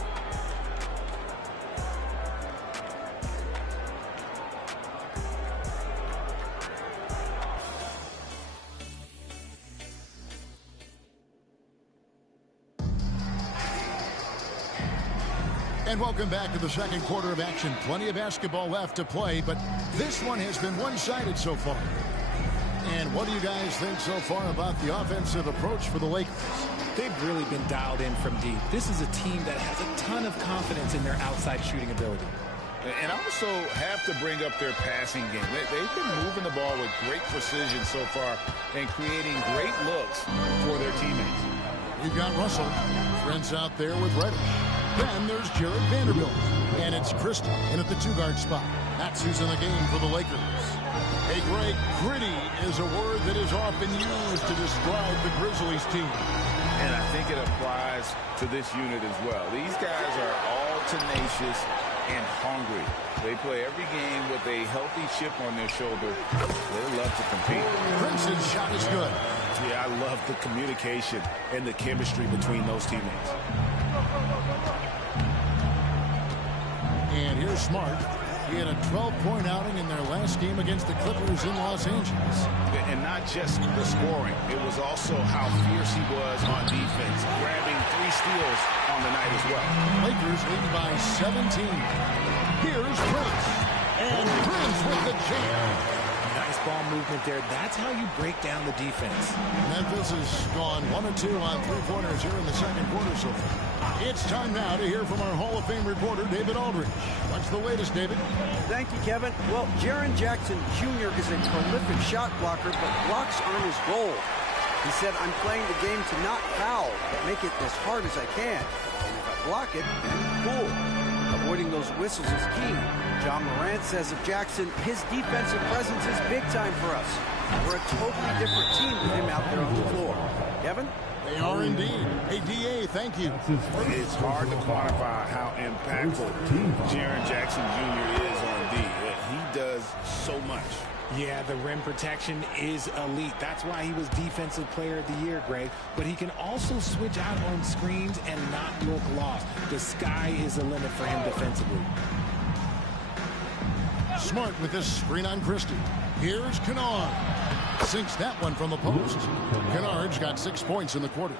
And welcome back to the second quarter of action. Plenty of basketball left to play, but this one has been one-sided so far. And what do you guys think so far about the offensive approach for the Lakers? They've really been dialed in from deep. This is a team that has a ton of confidence in their outside shooting ability. And also have to bring up their passing game. They've been moving the ball with great precision so far and creating great looks for their teammates. You've got Russell. Friends out there with Reddish. Then there's Jared Vanderbilt. And it's Christie in at the 2-guard spot. That's who's in the game for the Lakers. Hey, Greg, gritty is a word that is often used to describe the Grizzlies team. And I think it applies to this unit as well. These guys are all tenacious and hungry. They play every game with a healthy chip on their shoulder. They love to compete. Prince's shot is good. Yeah, I love the communication and the chemistry between those teammates. And here's Smart. He had a 12-point outing in their last game against the Clippers in Los Angeles. And not just the scoring. It was also how fierce he was on defense, grabbing 3 steals on the night as well. Lakers lead by 17. Here's Prince. And Prince with the jam. Nice ball movement there. That's how you break down the defense. Memphis has gone 1 of 2 on 3-pointers here in the second quarter so far. It's time now to hear from our Hall of Fame reporter, David Aldridge. What's the latest, David? Thank you, Kevin. Well, Jaren Jackson Jr. is a prolific shot blocker, but blocks aren't his goal. He said, I'm playing the game to not foul, but make it as hard as I can. And if I block it, then cool. Avoiding those whistles is key. John Morant says of Jackson, his defensive presence is big time for us. We're a totally different team with him out there on the floor. Kevin? They are indeed. Hey, D.A., thank you. It's hard to quantify how impactful Jaren Jackson Jr. is on D. He does so much. Yeah, the rim protection is elite. That's why he was Defensive Player of the Year, Greg. But he can also switch out on screens and not look lost. The sky is the limit for him defensively. Smart with this screen on Christie. Here's Kennard. Sinks that one from the post. Kennard's got 6 points in the quarter.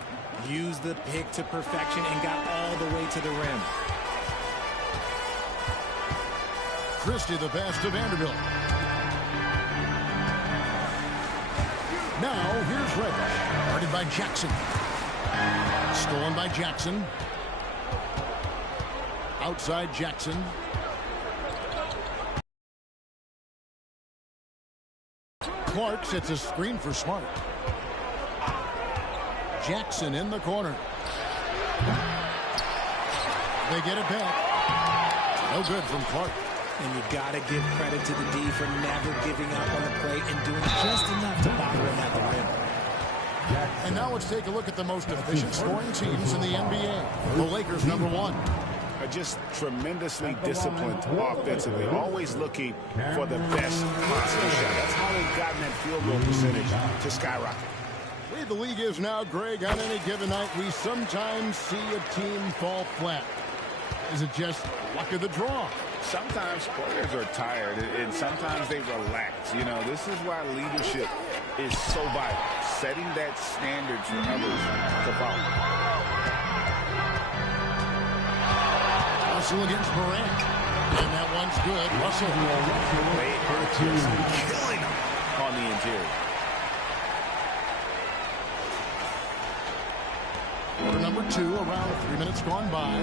Used the pick to perfection and got all the way to the rim. Christie the pass to Vanderbilt. Now here's Reddish. Guarded by Jackson. Stolen by Jackson. Outside Jackson. Clark sets a screen for Smart. Jackson in the corner. They get it back. No good from Clark. And you got to give credit to the D for never giving up on the play and doing just enough to bother him at the rim. And now let's take a look at the most efficient scoring teams in the NBA. The Lakers, number 1. Are just tremendously disciplined offensively, always looking for the best possible shot. That's how they've gotten that field goal percentage to skyrocket. The way the league is now, Greg, on any given night, we sometimes see a team fall flat. Is it just luck of the draw? Sometimes players are tired, and sometimes they relax. You know, this is why leadership is so vital, setting that standard for others to follow. Russell against Morant. And that one's good. Russell. They are just killing him on the interior. Quarter number 2, around 3 minutes gone by.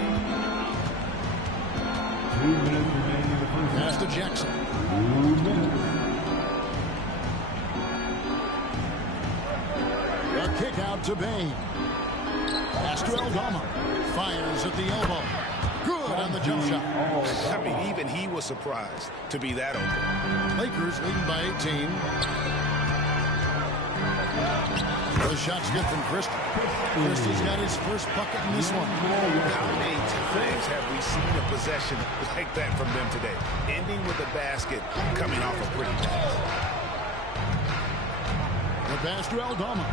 2 minutes remaining in the first Pass to Jackson. 2 minutes. A kick out to Bain. Pass to Aldama. Fires at the elbow. Good on the jump shot. I mean, even he was surprised to be that open. Lakers leading by 18. The shot's good from Christie. Christie's got his first bucket in this one. How many times have we seen a possession like that from them today? Ending with a basket, coming off a pretty pass. The pass to Aldama.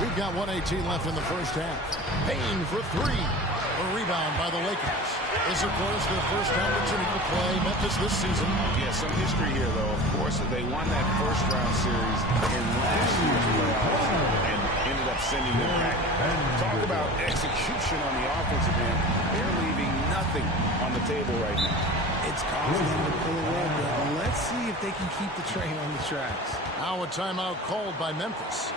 We've got 1:18 left in the first half. Payne for 3. A rebound by the Lakers. This, of course, their first opportunity to play Memphis this season. Yeah, some history here, though. Of course, they won that first-round series in last year's playoffs and ended up sending them back. Talk about execution on the offensive end. They're leaving nothing on the table right now. It's causing them to pull away, but let's see if they can keep the train on the tracks. Now a timeout called by Memphis.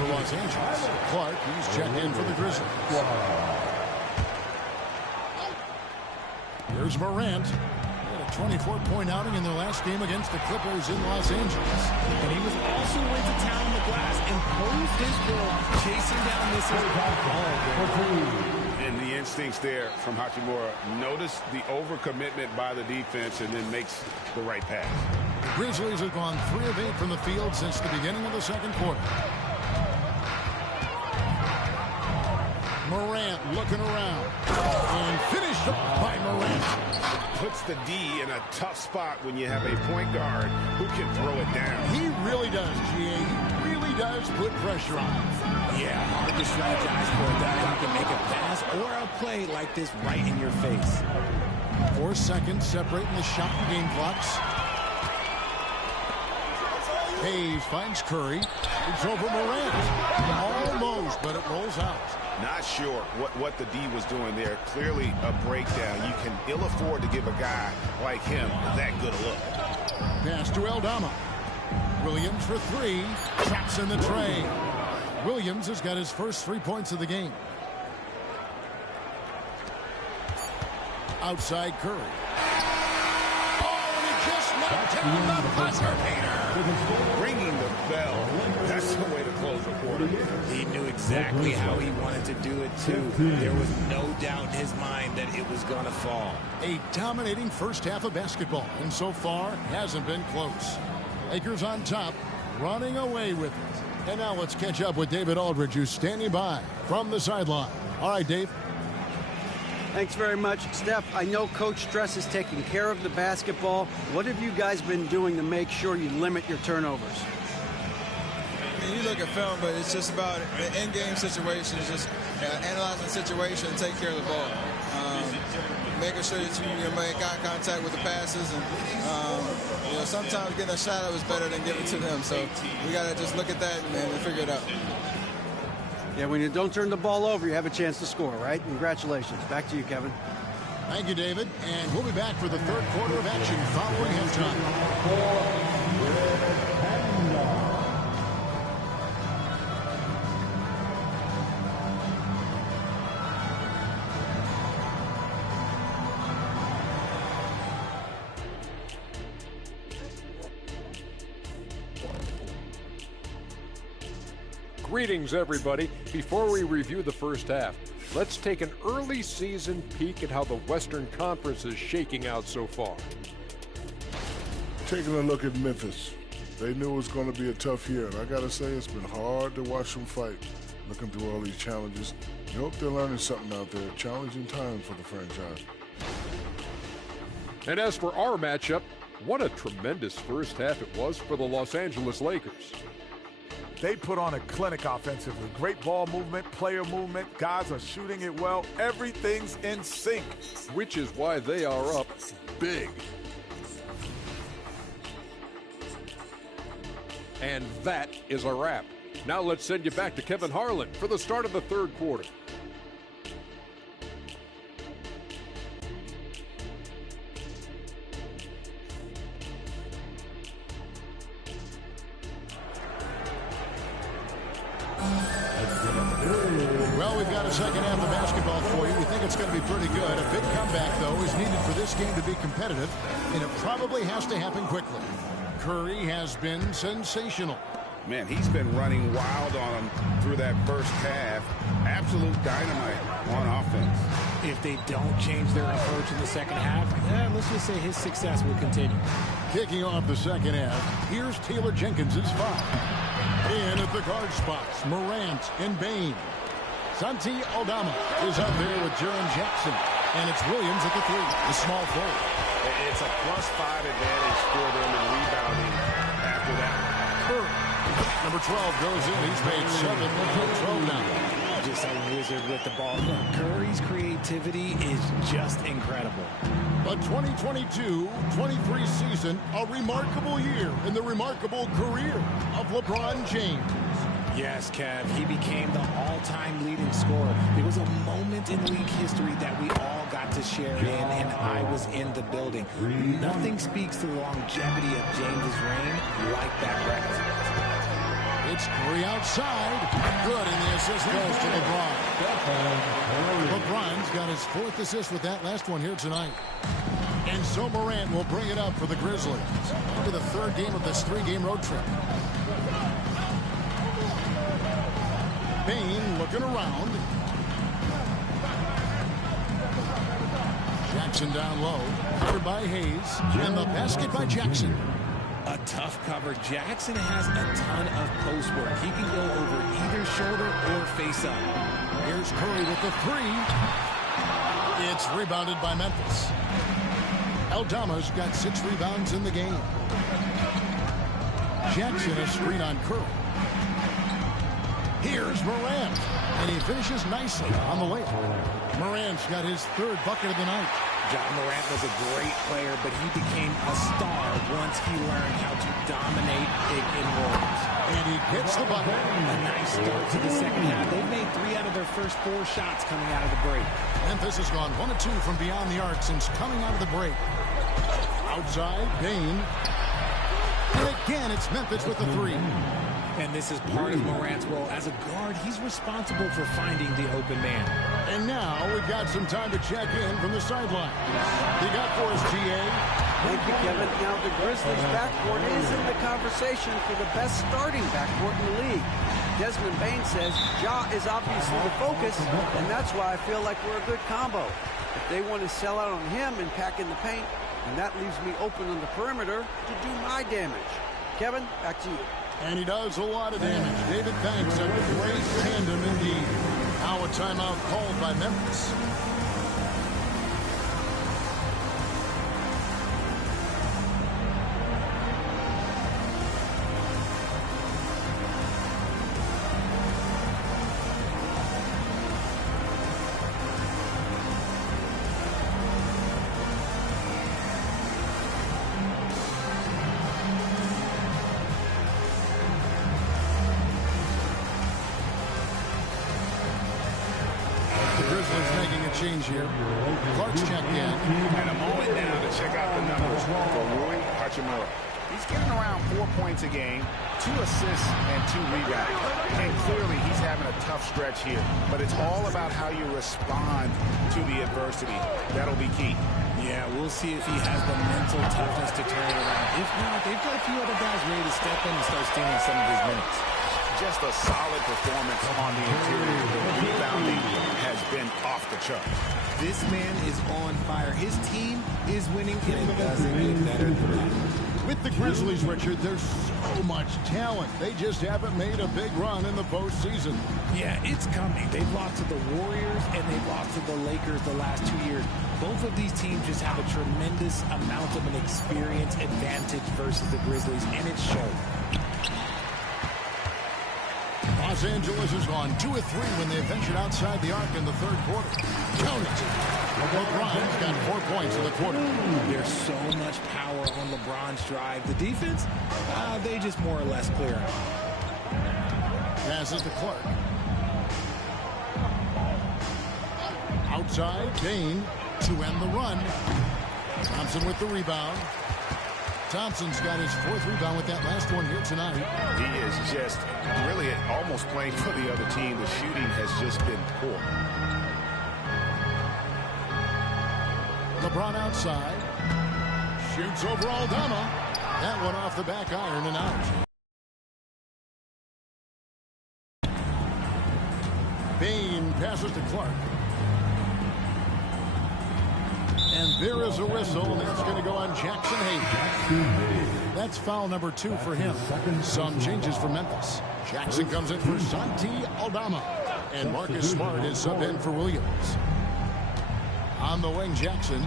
Los Angeles. Clark, he's checked in for the Grizzlies. Here's Morant. He had a 24-point outing in their last game against the Clippers in Los Angeles. And he was also went to town on the glass and posed his will, chasing down this. And the instincts there from Hachimura. Notice the overcommitment by the defense and then makes the right pass. The Grizzlies have gone 3 of 8 from the field since the beginning of the second quarter. Morant looking around and finished off by Morant. Puts the D in a tough spot when you have a point guard who can throw it down. He really does, GA. He really does put pressure on him. Yeah, hard to strategize for a guy who can make a pass or a play like this right in your face. 4 seconds separating the shot and game clocks. Hayes finds Curry. It's over Morant. Almost, but it rolls out. Not sure what the D was doing there. Clearly a breakdown. You can ill afford to give a guy like him that good a look. Pass to Aldama. Williams for 3. Traps in the tray. Williams has got his first 3 points of the game. Outside Curry. Oh, and he just knocked down the buzzer beater. Ringing the bell. That's the way to close the quarter. He knew exactly how he wanted to do it, too. There was no doubt in his mind that it was going to fall. A dominating first half of basketball, and so far hasn't been close. Lakers on top, running away with it. And now let's catch up with David Aldridge, who's standing by from the sideline. All right, Dave. Thanks very much. Steph, I know Coach Stress is taking care of the basketball. What have you guys been doing to make sure you limit your turnovers? I mean, you look at film, but it's just about the in-game situation. It's just analyzing the situation and take care of the ball. Making sure that you make eye contact with the passes. And, sometimes getting a shot up is better than giving it to them. So we got to just look at that and figure it out. Yeah, when you don't turn the ball over, you have a chance to score, right? Congratulations. Back to you, Kevin. Thank you, David. And we'll be back for the third quarter of action following halftime. Greetings, everybody. Before we review the first half, let's take an early season peek at how the Western Conference is shaking out so far. Taking a look at Memphis. They knew it was going to be a tough year, and I got to say it's been hard to watch them fight, looking through all these challenges. I hope they're learning something out there. Challenging time for the franchise. And as for our matchup, what a tremendous first half it was for the Los Angeles Lakers. They put on a clinic offensively. Great ball movement, player movement. Guys are shooting it well. Everything's in sync. Which is why they are up big. And that is a wrap. Now let's send you back to Kevin Harlan for the start of the third quarter. Well, we've got a second half of basketball for you. We think it's going to be pretty good. A big comeback, though, is needed for this game to be competitive, and it probably has to happen quickly. Curry has been sensational. Man, he's been running wild on him through that first half. Absolute dynamite on offense. If they don't change their approach in the second half, let's just say his success will continue. Kicking off the second half, here's Taylor Jenkins' foul. In at the guard spots, Morant and Bain. Santi Aldama is out there with Jaren Jackson. And it's Williams at the three, the small forward. It's a +5 advantage for them in rebounding after that. Number 12 goes in. He's made 7. 12 now. Just a wizard with the ball. Look, Curry's creativity is just incredible. A 2022-23 season, a remarkable year in the remarkable career of LeBron James. Yes, Kev, he became the all-time leading scorer. It was a moment in league history that we all got to share in, and I was in the building. Nothing speaks to the longevity of James's reign like that record. It's Curry outside. Good, and the assist goes to LeBron. LeBron's got his 4th assist with that last one here tonight. And so Morant will bring it up for the Grizzlies. Into the 3rd game of this 3-game road trip. Bain looking around. Jackson down low. Covered by Hayes. And the basket by Jackson. A tough cover. Jackson has a ton of post work. He can go over either shoulder or face up. Here's Curry with the 3. It's rebounded by Memphis. Aldama's got 6 rebounds in the game. Jackson a screen on Curry. Here's Morant, and he finishes nicely on the layup. Morant's got his 3rd bucket of the night. John Morant was a great player, but he became a star once he learned how to dominate big and rolls. And he gets the bucket. A nice start to the second half. They've made 3 out of their first 4 shots coming out of the break. Memphis has gone 1 of 2 from beyond the arc since coming out of the break. Outside, Bain. And again, it's Memphis with the 3. And this is part of Morant's role. As a guard, he's responsible for finding the open man. And now we've got some time to check in from the sideline. You got for us, G.A. Thank you, Kevin. Now the Grizzlies backcourt is in the conversation for the best starting backcourt in the league. Desmond Bain says Ja is obviously the focus, and that's why I feel like we're a good combo. If they want to sell out on him and pack in the paint, and that leaves me open on the perimeter to do my damage. Kevin, back to you. And he does a lot of damage. David, thanks. A great tandem indeed. Now a timeout called by Memphis. here. Clark's checked in. And a moment now to check out the numbers for Rui Hachimura. He's getting around 4 points a game, 2 assists, and 2 rebounds. And clearly, he's having a tough stretch here. But it's all about how you respond to the adversity. That'll be key. Yeah, we'll see if he has the mental toughness to turn it around. If not, they've got a few other guys ready to step in and start stealing some of his minutes. Just a solid performance on the interior. The rebounding has been off the charts. This man is on fire. His team is winning, and it doesn't get better than that. With the Grizzlies, Richard, there's so much talent. They just haven't made a big run in the postseason. Yeah, it's coming. They've lost to the Warriors and they've lost to the Lakers the last 2 years. Both of these teams just have a tremendous amount of an experience advantage versus the Grizzlies, and it's shown. Los Angeles has gone 2 of 3 when they ventured outside the arc in the third quarter. Count it. LeBron's got 4 points in the quarter. There's so much power on LeBron's drive. The defense, they just more or less clear out. Passes to Clark. Outside, Bain to end the run. Thompson with the rebound. Thompson's got his 4th rebound with that last one here tonight. He is just really almost playing for the other team. The shooting has just been poor. LeBron outside. Shoots over Aldama. That one off the back iron and out. Bain passes to Clark. And there is a whistle, and that's going to go on Jackson Hayes. That's foul number 2 for him. Some changes for Memphis. Jackson comes in for Santi Aldama. And Marcus Smart is subbed in for Williams. On the wing, Jackson.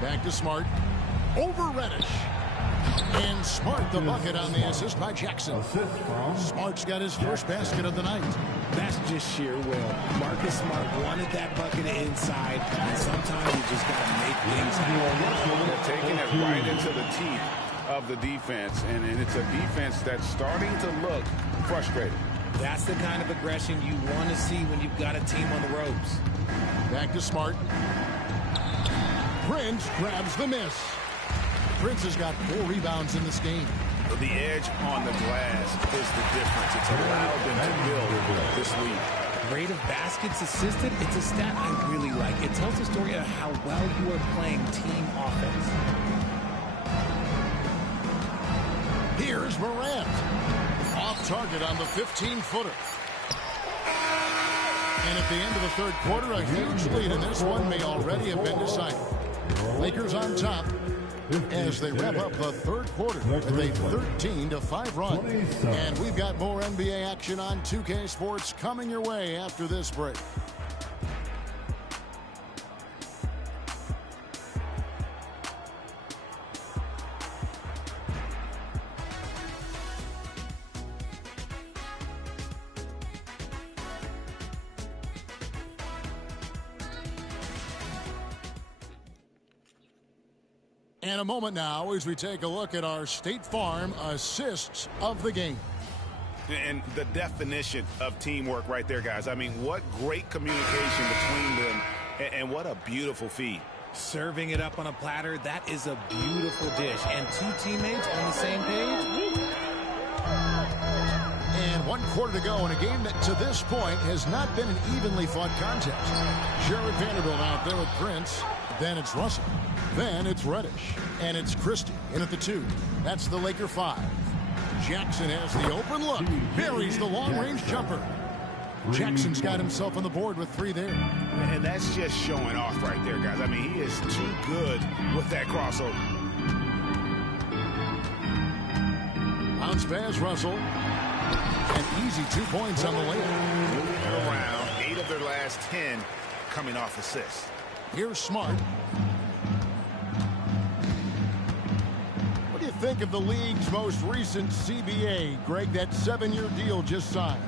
Back to Smart. Over Reddish. And Smart the bucket on the assist by Jackson. Smart's got his first basket of the night. That's just sheer will. Marcus Smart wanted that bucket inside, and sometimes you just got to make things happen. They're taking it right into the teeth of the defense, and it's a defense that's starting to look frustrated. That's the kind of aggression you want to see when you've got a team on the ropes. Back to Smart. Prince grabs the miss. Prince has got 4 rebounds in this game. The edge on the glass is the difference. It's allowed them to build this lead. Rate of baskets assisted, it's a stat I really like. It tells the story of how well you are playing team offense. Here's Morant. Off target on the 15-footer. And at the end of the third quarter, a huge lead in this one may already have been decided. Lakers on top as they wrap up the third quarter with a 13-5 run. And we've got more NBA action on 2K Sports coming your way after this break. And a moment now as we take a look at our State Farm assists of the game. And the definition of teamwork right there, guys. I mean, what great communication between them, and what a beautiful feed. Serving it up on a platter, that is a beautiful dish. And 2 teammates on the same page. And 1 quarter to go in a game that to this point has not been an evenly fought contest. Jared Vanderbilt out there with Prince. Then it's Russell. Then it's Reddish. And it's Christie in at the 2. That's the Laker 5. Jackson has the open look. Buries the long-range jumper. Jackson's got himself on the board with 3 there. And that's just showing off right there, guys. I mean, he is too good with that crossover. Bounce pass, Russell. An easy 2 points on the layup. Moving it around. 8 of their last 10 coming off assists. Here's Smart. What do you think of the league's most recent CBA, Greg? That 7-year deal just signed.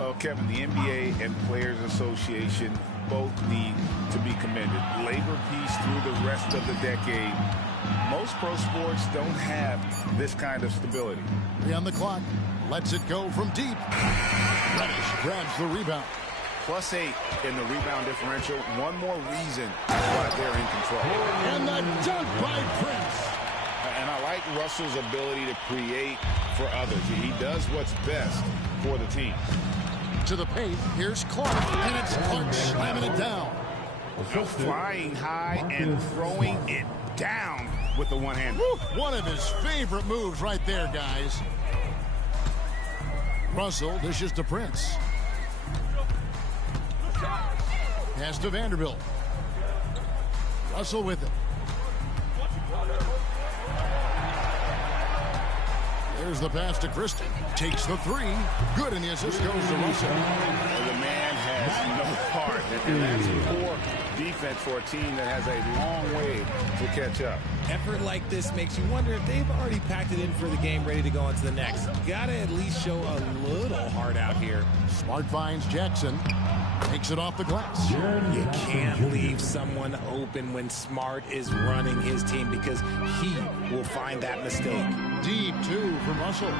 Oh, Kevin, the NBA and Players Association both need to be commended. Labor peace through the rest of the decade. Most pro sports don't have this kind of stability. 3 on the clock. Lets it go from deep. Reddish grabs the rebound. +8 in the rebound differential. One more reason why they're in control. And the dunk by Prince. And I like Russell's ability to create for others. He does what's best for the team. To the paint, here's Clark, and it's Clark slamming it down. Flying high and throwing it down with the one hand. One of his favorite moves right there, guys. Russell dishes to Prince. Pass to Vanderbilt. Russell with it. There's the pass to Christie. Takes the three. Good, and the assist goes to Russell. The man has no heart, and that's poor defense for a team that has a long way to catch up. Effort like this makes you wonder if they've already packed it in for the game, ready to go into the next. Gotta at least show a little heart out here. Smart finds Jackson. Takes it off the glass. You can't leave someone open when Smart is running his team, because he will find that mistake. Deep two from Russell.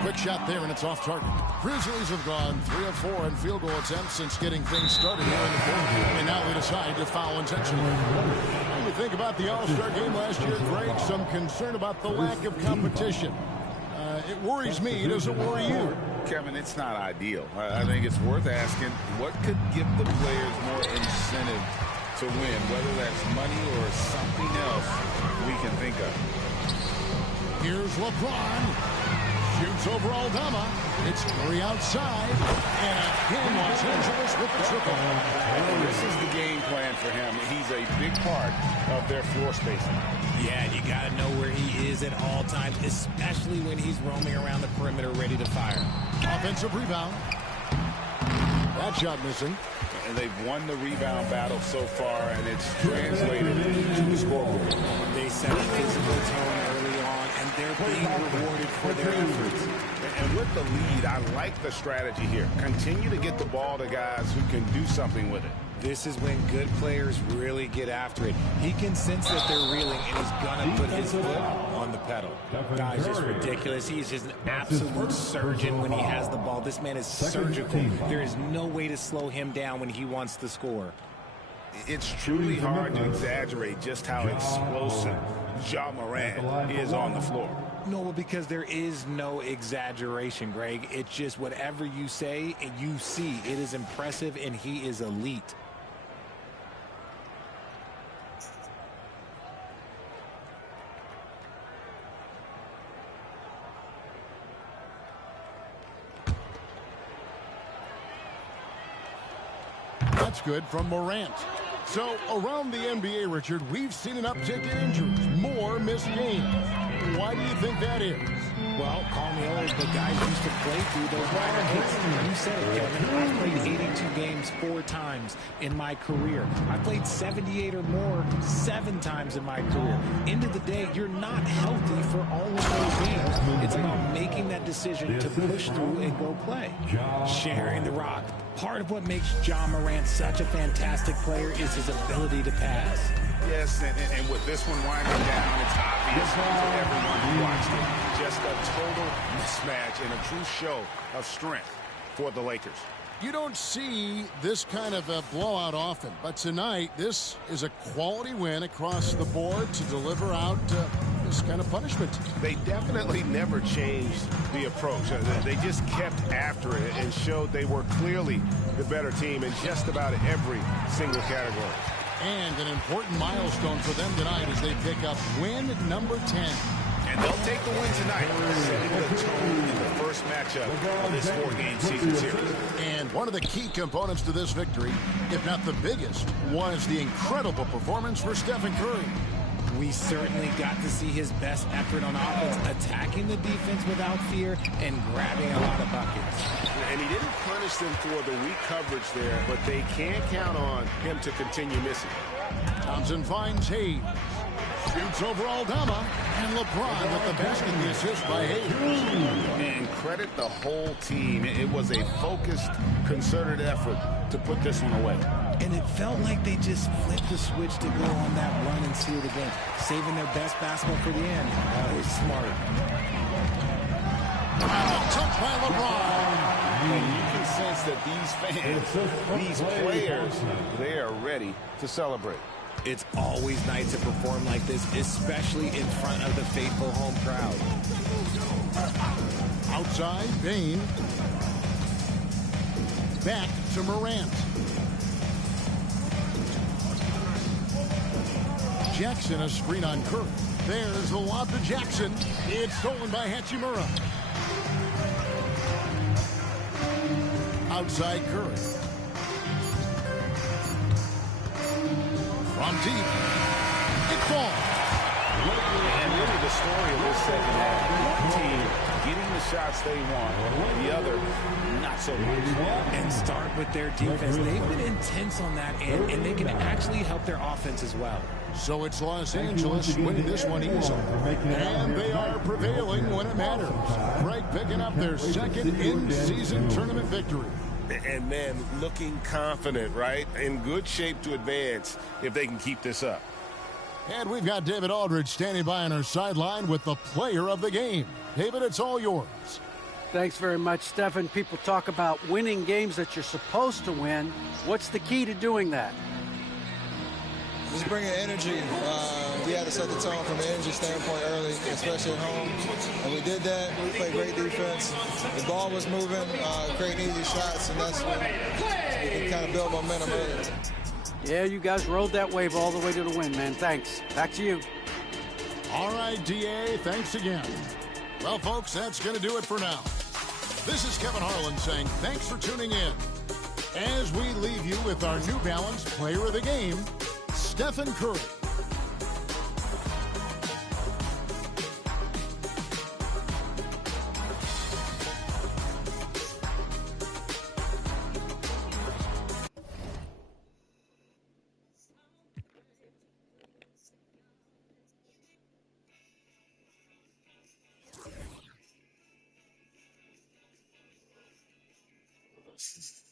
Quick shot there, and it's off target. Grizzlies have gone 3 of 4 in field goal attempts since getting things started here in the fourth. And now they decide to foul intentionally. When you think about the All-Star game last year, Greg, some concern about the lack of competition. It worries me. Does it worry you? Kevin, it's not ideal. I think it's worth asking what could give the players more incentive to win, whether that's money or something else we can think of. Here's LeBron. Shoots over Aldama. It's Curry outside. And again, Los Angeles with the triple. And this is the game plan for him. He's a big part of their floor spacing. Yeah, you got to know where he is at all times, especially when he's roaming around the perimeter ready to fire. Offensive rebound. That shot missing. And they've won the rebound battle so far, and it's translated to the scoreboard. They set a physical tone early on, and they're being rewarded for their efforts. And with the lead, I like the strategy here. Continue to get the ball to guys who can do something with it. This is when good players really get after it. He can sense that they're reeling, and he's going to put his foot on the pedal. Guy's just ridiculous. He's just an absolute surgeon when he has the ball. This man is surgical. There is no way to slow him down when he wants to score. It's truly hard to exaggerate just how explosive Ja Morant is on the floor. No, because there is no exaggeration, Greg. It's just whatever you say and you see. It is impressive, and he is elite. That's good from Morant. So around the NBA, Richard, we've seen an uptick in injuries, more missed games. Why do you think that is? Well, call me old, but guys used to play through those minor hits. You said it, Kevin. I played 82 games 4 times in my career. I played 78 or more 7 times in my career. End of the day, you're not healthy for all of those games. It's about making that decision to push through and go play. Sharing the rock. Part of what makes Ja Morant such a fantastic player is his ability to pass. Yes, and with this one winding down, it's obvious to everyone who watched it. Just a total mismatch and a true show of strength for the Lakers. You don't see this kind of a blowout often, but tonight this is a quality win across the board to deliver out this kind of punishment. They definitely never changed the approach. They just kept after it and showed they were clearly the better team in just about every single category. And an important milestone for them tonight as they pick up win number 10. And they'll take the win tonight, setting the tone in the first matchup of this 4-game season series. And one of the key components to this victory, if not the biggest, was the incredible performance for Stephen Curry. We certainly got to see his best effort on offense, attacking the defense without fear and grabbing a lot of buckets. And he didn't punish them for the weak coverage there, but they can't count on him to continue missing. Thompson finds Hayes. Shoots over Aldama. And LeBron with the basket, the assist by Hayes. And credit the whole team. It was a focused, concerted effort to put this one away. And it felt like they just flipped the switch to go on that run and seal the game, saving their best basketball for the end. Always smart. Took by LeBron. And you can can sense that these fans, these players, they are ready to celebrate. It's always nice to perform like this, especially in front of the faithful home crowd. Outside, Bain. Back to Morant. Jackson, a screen on Curry. There's the lob to Jackson. It's stolen by Hachimura. Outside Curry. From deep. It falls. And really the story of this second half, one team getting the shots they want, the other not so much. And start with their defense. They've been intense on that end, and they can actually help their offense as well. So it's Los Angeles winning this one easily. And they are prevailing when it matters. Greg picking up their second in-season tournament victory. And then looking confident, right? In good shape to advance if they can keep this up. And we've got David Aldridge standing by on our sideline with the player of the game. David, it's all yours. Thanks very much, Stephen. People talk about winning games that you're supposed to win. What's the key to doing that? Just bringing energy. We had to set the tone from an energy standpoint early, especially at home. And we did that. We played great defense. The ball was moving, creating easy shots, and that's when we can kind of build momentum early. Yeah, you guys rode that wave all the way to the win, man. Thanks. Back to you. All right, DA, thanks again. Well, folks, that's going to do it for now. This is Kevin Harlan saying thanks for tuning in. As we leave you with our New Balance player of the game, Stephen Curry. This is